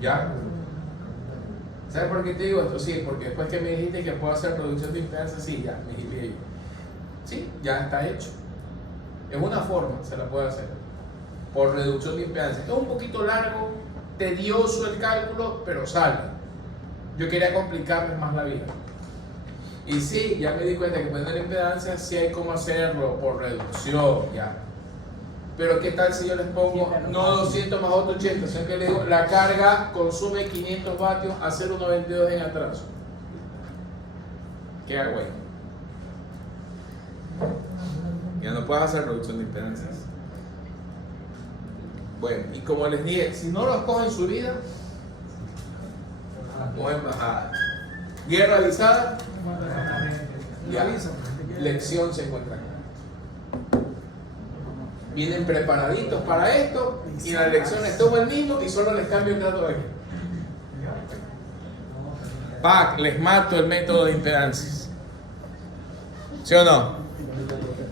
¿Ya? ¿Sabes por qué te digo esto? Sí, porque después que me dijiste que puedo hacer reducción de impedancia, sí, ya, me dijiste yo. Sí, ya está hecho. Es una forma, se la puede hacer. Por reducción de impedancia. Es un poquito largo, tedioso el cálculo, pero sale. Yo quería complicarles más la vida. Y sí, ya me di cuenta que poniendo la impedancia sí hay cómo hacerlo por reducción, ya. Pero ¿qué tal si yo les pongo no 200 más otro 80? Sino que les digo, la carga consume 500 vatios a 0.92 en atraso. ¿Qué hago ahí? Ya no puedes hacer reducción de impedancias. Bueno, y como les dije, si no los cogen su vida, cogen bajada. Guerra avisada, ya. Lección se encuentra acá. Vienen preparaditos para esto y la lección es todo el mismo y solo les cambio el dato de aquí. ¡Pac! Les mato el método de impedancias. ¿Sí o no?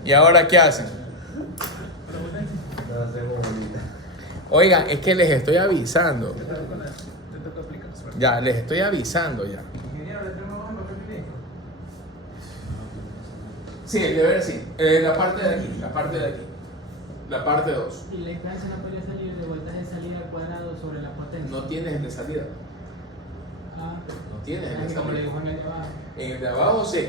¿Y ahora qué hacen? Oigan, es que les estoy avisando. Ya, les estoy avisando ya. Ingeniero, ¿le tenemos un papel higiénico? Sí, el deber sí. La parte de aquí, la parte de aquí. La parte 2. Y la impedancia no podría salir de voltaje de salida al cuadrado sobre la potencia. No tienes el de salida. Ah, No tienes el de así como le salida. dibujan el de abajo. En el de abajo sí.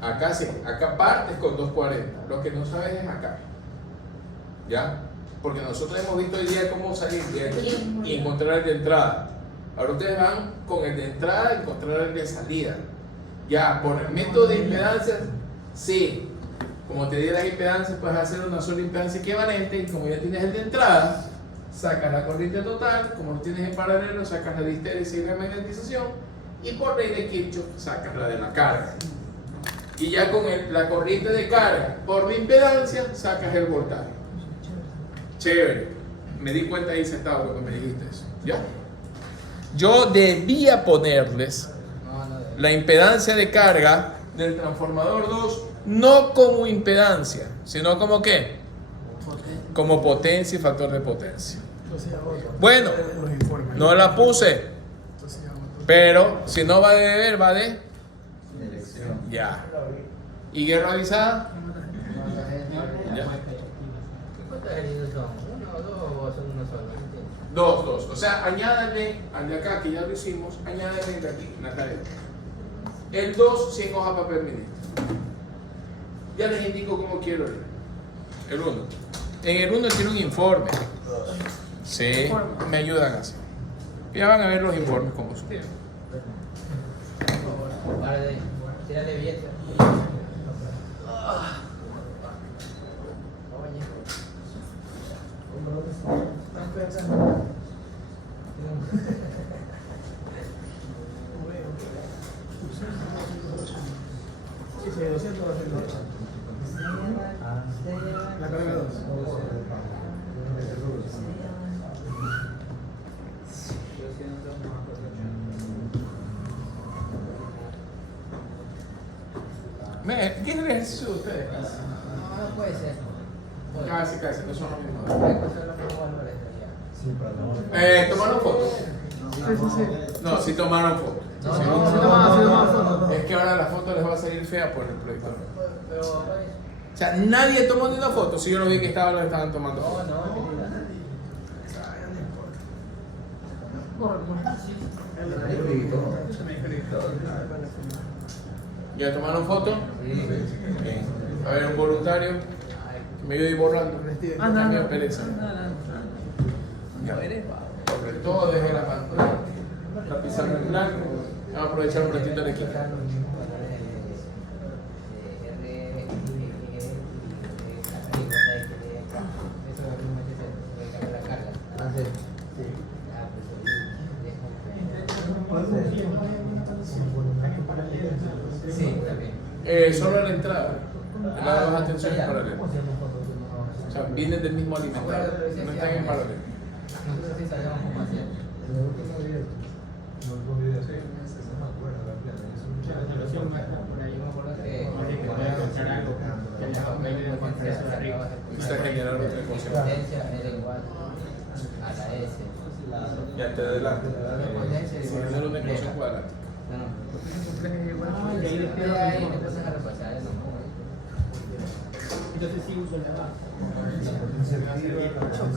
Acá sí. Acá partes con 240. Lo que no sabes es acá. ¿Ya? Porque nosotros hemos visto hoy día cómo salir de aquí y encontrar el de entrada. Ahora ustedes van con el de entrada y encontrar el de salida. Ya, por el método de impedancias, sí. Como te di las impedancias, puedes hacer una sola impedancia equivalente y como ya tienes el de entrada, sacas la corriente total, como lo tienes en paralelo, sacas la de histéresis y la magnetización y por ley de Kirchhoff sacas la de la carga. Y ya con la corriente de carga por la impedancia, sacas el voltaje. Chévere. Me di cuenta ahí sentado cuando me dijiste eso. ¿Ya? Yo debía ponerles la impedancia de carga del transformador 2 no como impedancia, sino como ¿qué? Como potencia y factor de potencia. Bueno, no la puse, pero si no va de deber, va de ya. ¿Y guerra avisada? Ya. ¿Cuántos ejercicios son? ¿Uno o dos o son uno solo? Dos. O sea, añádale al de acá que ya lo hicimos, añádale el de aquí, la tarea. El 2 sin hoja papel ministro. Ya les indico cómo quiero ir. El 1. En el 1 tiene un informe. Sí, me ayudan así. Ya van a ver los informes como son. Tírale billete. Sí, 200 va a ser 2. La carga 2. ¿Qué es el ejercicio de ustedes? No puede ser. Casi, no son los mismos. Hay que hacer lo mismo valores ya. ¿Tomaron fotos? Sí. No, sí tomaron fotos. No, Sí. no, Sí, tomamos. Es que ahora la foto les va a salir fea por el proyector. Pero, O sea, nadie tomó ni una foto. Si yo lo vi que estaban tomando no, fotos. no. ¿Ya tomaron foto? Bien. A ver, un voluntario. Me voy borrando. Ah, no, También no. pereza. No eres vago. Sobre todo desde la pantalla. La pizarra en blanco. Vamos a aprovechar un ratito de aquí. Sí, también. Solo la entrada. Las dos atenciones paralelas. O sea, vienen del mismo alimentador. No están en paralelo. Nosotros sí sabíamos cómo hacer. Necesitas generar otra ecuación. Potencia era igual a la S. Ya te adelanto. Si genera una ecuación cuadrática. Y ahí le empiezas a repasar eso. Entonces sí uso la base.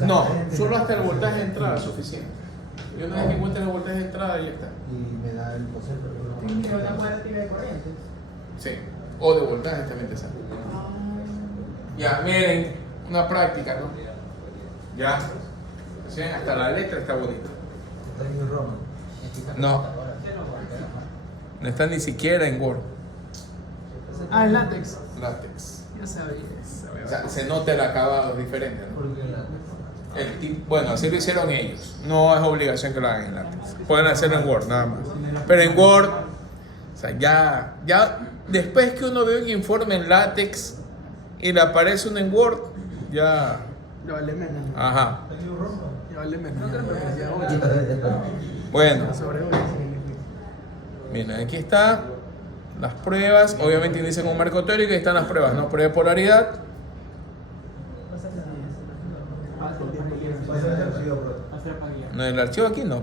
No, solo hasta el voltaje de entrada es suficiente. Y una vez que encuentres el voltaje de entrada, ya está. Y me da el concepto. Pero la cuadratura de corriente. Sí. O de voltaje también te sale. Ya, miren, una práctica, ¿no? Ya. ¿Sí? Hasta la letra está bonita. No. No está ni siquiera en Word. Ah, el látex. Látex. Ya sabía. O sea, se nota el acabado, es diferente, ¿no? Bueno, así lo hicieron ellos. No es obligación que lo hagan en látex. Pueden hacerlo en Word, nada más. Pero en Word, o sea, ya después que uno ve un informe en látex y le aparece uno en Word, ya. Ya vale menos. Ajá. Ya vale menos. Ya 8. Bueno, Sobre 8. miren, aquí está las pruebas. Obviamente inician un marco teórico y están las pruebas, ¿no? Prueba de polaridad. No, el archivo aquí no.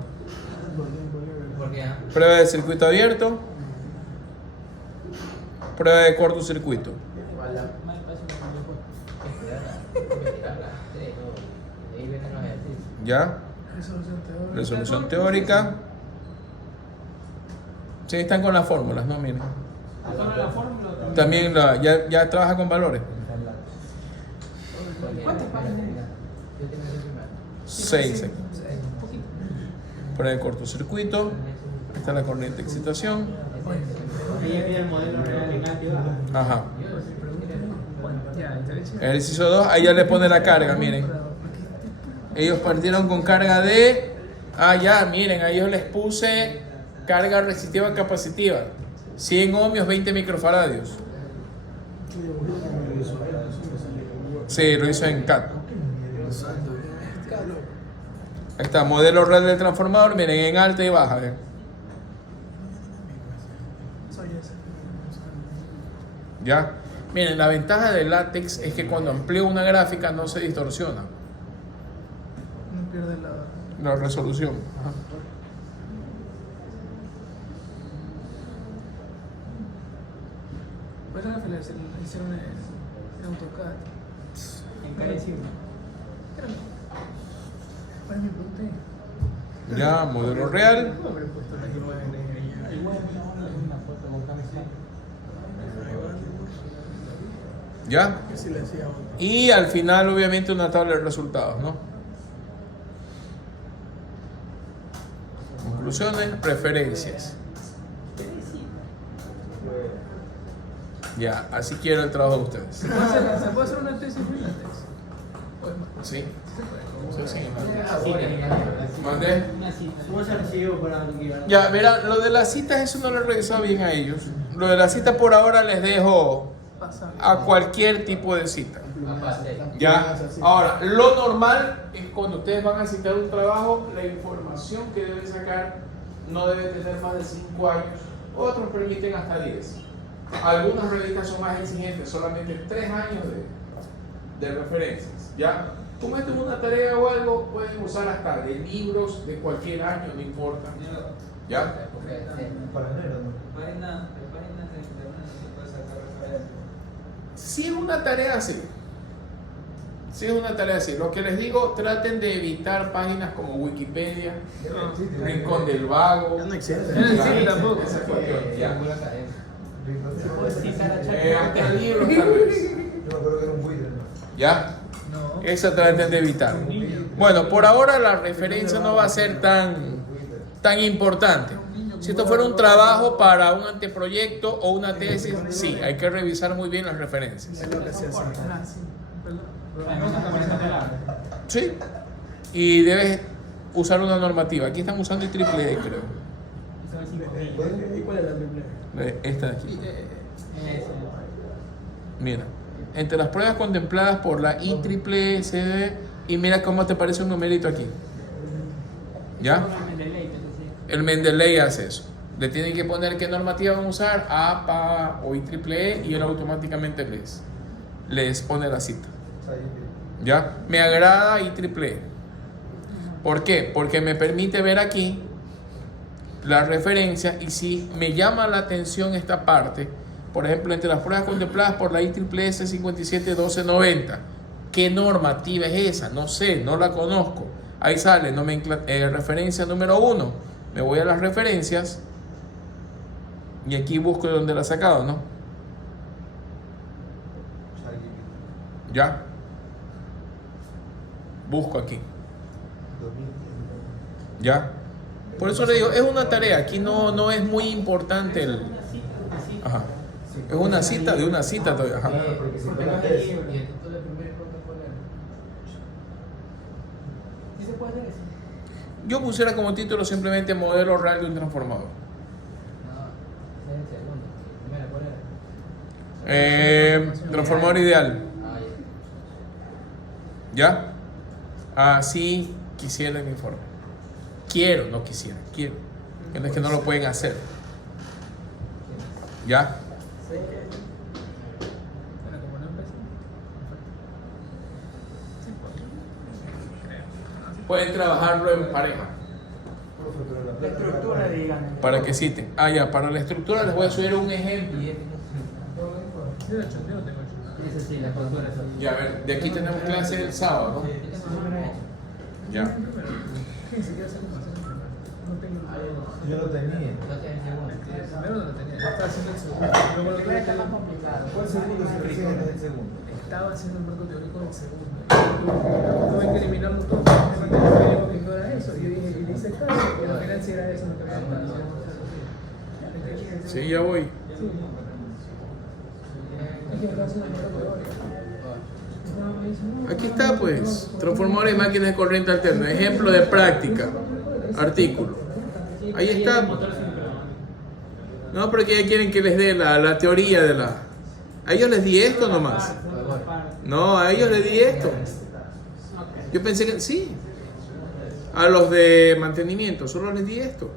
¿Por qué? Prueba de circuito abierto. Prueba de cortocircuito. ¿Ya? Resolución teórica. Sí, están con las fórmulas, ¿no? Miren. Solo la fórmula. También ya trabaja con valores. ¿Cuántas páginas? 6. Prueba de cortocircuito. Ahí está la corriente de excitación. Ahí viene el modelo real en alto y bajo. Ajá. Ya, interés. Ejercicio 2, ahí ya le pone la carga, miren. Ellos partieron con carga de... Ah, ya, miren, a ellos les puse carga resistiva capacitiva. 100 ohmios, 20 microfaradios. Sí, lo hizo en CAD. Ahí está, modelo real del transformador, miren, en alta y baja. ¿Ya? Miren, la ventaja del látex es que cuando amplío una gráfica no se distorsiona No pierde la resolución. Ajá. Pues la fila hicieron en AutoCAD. Encarecido. ¿Cuál me pregunté? Ya, modelo real. ¿Cómo habré puesto la I9 Igual, no, es una foto con camiseta. ¿Ya? Que si le decía otro. Y al final, obviamente, una tabla de resultados, ¿no? Conclusiones, preferencias. Ya, así quiero el trabajo de ustedes. ¿Se puede hacer una tesis en látex? ¿O es más? ¿Sí? Sí, sí. Cita. ¿Mandé? Una cita. ¿Cómo se archivo para que Ya, verán, lo de las citas, eso no lo he revisado bien a ellos. Lo de la cita por ahora les dejo Pasar. a cualquier tipo de cita. Ya, ahora, lo normal es cuando ustedes van a citar un trabajo, la información que deben sacar no debe tener más de 5 años, otros permiten hasta 10. Algunas revistas son más exigentes, solamente 3 años de referencias. Ya, como esto es una tarea o algo, pueden usar hasta de libros de cualquier año, no importa. ¿Ya? Para enero, ¿no? páginas de internet no se puede sacar referencia? Si es una tarea así. Si es una tarea así. Lo que les digo, traten de evitar páginas como Wikipedia, Rincón del Vago. Ya no existe. Ya no existe tampoco. Esa cuestión, ya. Se puede citar a Hasta ChatGPT. libros tal vez. Yo me acuerdo que era un buitre, ¿no? ¿Ya? No. Esa traten de evitar. Bueno, por ahora la referencia no va a ser tan importante. Si esto fuera un trabajo para un anteproyecto o una tesis, sí, hay que revisar muy bien las referencias. Es lo que se hace. Ah, sí. Perdón. Sí. Y debes usar una normativa. Aquí están usando IEEE, creo. ¿Y cuál es la triple? Esta de aquí. Mira, entre las pruebas contempladas por la IEEE CD, y mira cómo te parece un numerito aquí. ¿Ya? El Mendeley hace eso. Le tienen que poner qué normativa van a usar, APA o IEEE, y él automáticamente les pone la cita. ¿Ya? Me agrada IEEE. ¿Por qué? Porque me permite ver aquí la referencia, y si me llama la atención esta parte, por ejemplo, entre las pruebas contempladas por la IEEE S571290, ¿qué normativa es esa? No sé, no la conozco. Ahí sale referencia número 1. Me voy a las referencias y aquí busco de dónde la he sacado, ¿no? ¿Ya? Busco aquí. ¿Ya? Por eso le digo, es una tarea. Aquí no es muy importante el... Ajá. Es una cita de una cita todavía. Ajá. Porque si fuera tesis, Yo pusiera como título simplemente modelo real de un transformador. Transformador ideal. ¿Ya? Así quisiera el informe. Quiero, no quisiera, quiero. Que no es que no lo pueden hacer. ¿Ya? Bueno, como no empezó. Pueden trabajarlo en pareja. La estructura, díganme. Para que citen. Ah, ya, para la estructura les voy a subir un ejemplo. Yo la chondeo, tengo chondeo. Esa sí, la estructura. Ya, a ver, de aquí tenemos clase el sábado, ¿no? Ya. ¿Qué se quiere hacer con hacer? No tengo. yo lo tenía. No te segundo. Primero no lo tenía, yo estaba haciendo el segundo. Luego lo tuve Está más que. complicado. ¿Cuál segundo si recién es el segundo? Estaba haciendo el marco teórico del segundo. Tuve que eliminarlo todo. Me dijo que no era eso. Y yo dije, y le hice caso, y al final sí era eso lo que había estado haciendo. Sí, ya voy. Sí. Es que estaba haciendo el marco teórico. Aquí está, pues. Transformadores y máquinas de corriente alterna. Ejemplo de práctica. Artículo. Ahí está. No, pero que ya quieren que les dé la teoría de la... A ellos les di esto nomás. No, a ellos les di esto. Yo pensé que sí. A los de mantenimiento solo les di esto.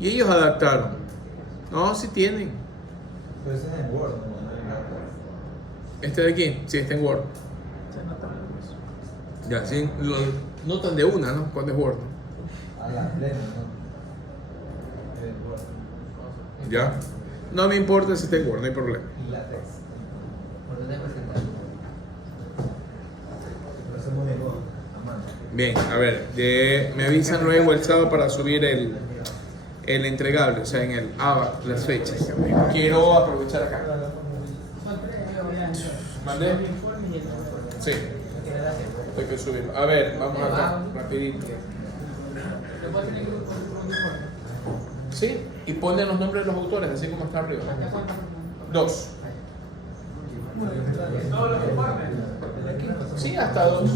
Y ellos adaptaron. No, sí tienen. Pero ese es en Word, ¿no? Este de aquí, sí, está en Word. Ya, sí, lo notan de una, ¿no? Cuando es Word. A la plena, ¿no? En Word. Ya. No me importa si está en Word, no hay problema. Y la text. Por donde presentar. Lo hacemos de Word, a mano. Bien, a ver, me avisan luego el sábado para subir el entregable, o sea, en el ABA, las fechas. Quiero aprovechar acá. ¿Mandé? Sí. Hay que subirlo. A ver, vamos acá, rapidito. Sí, y ponen los nombres de los autores, así como está arriba. 2. Sí, hasta 2.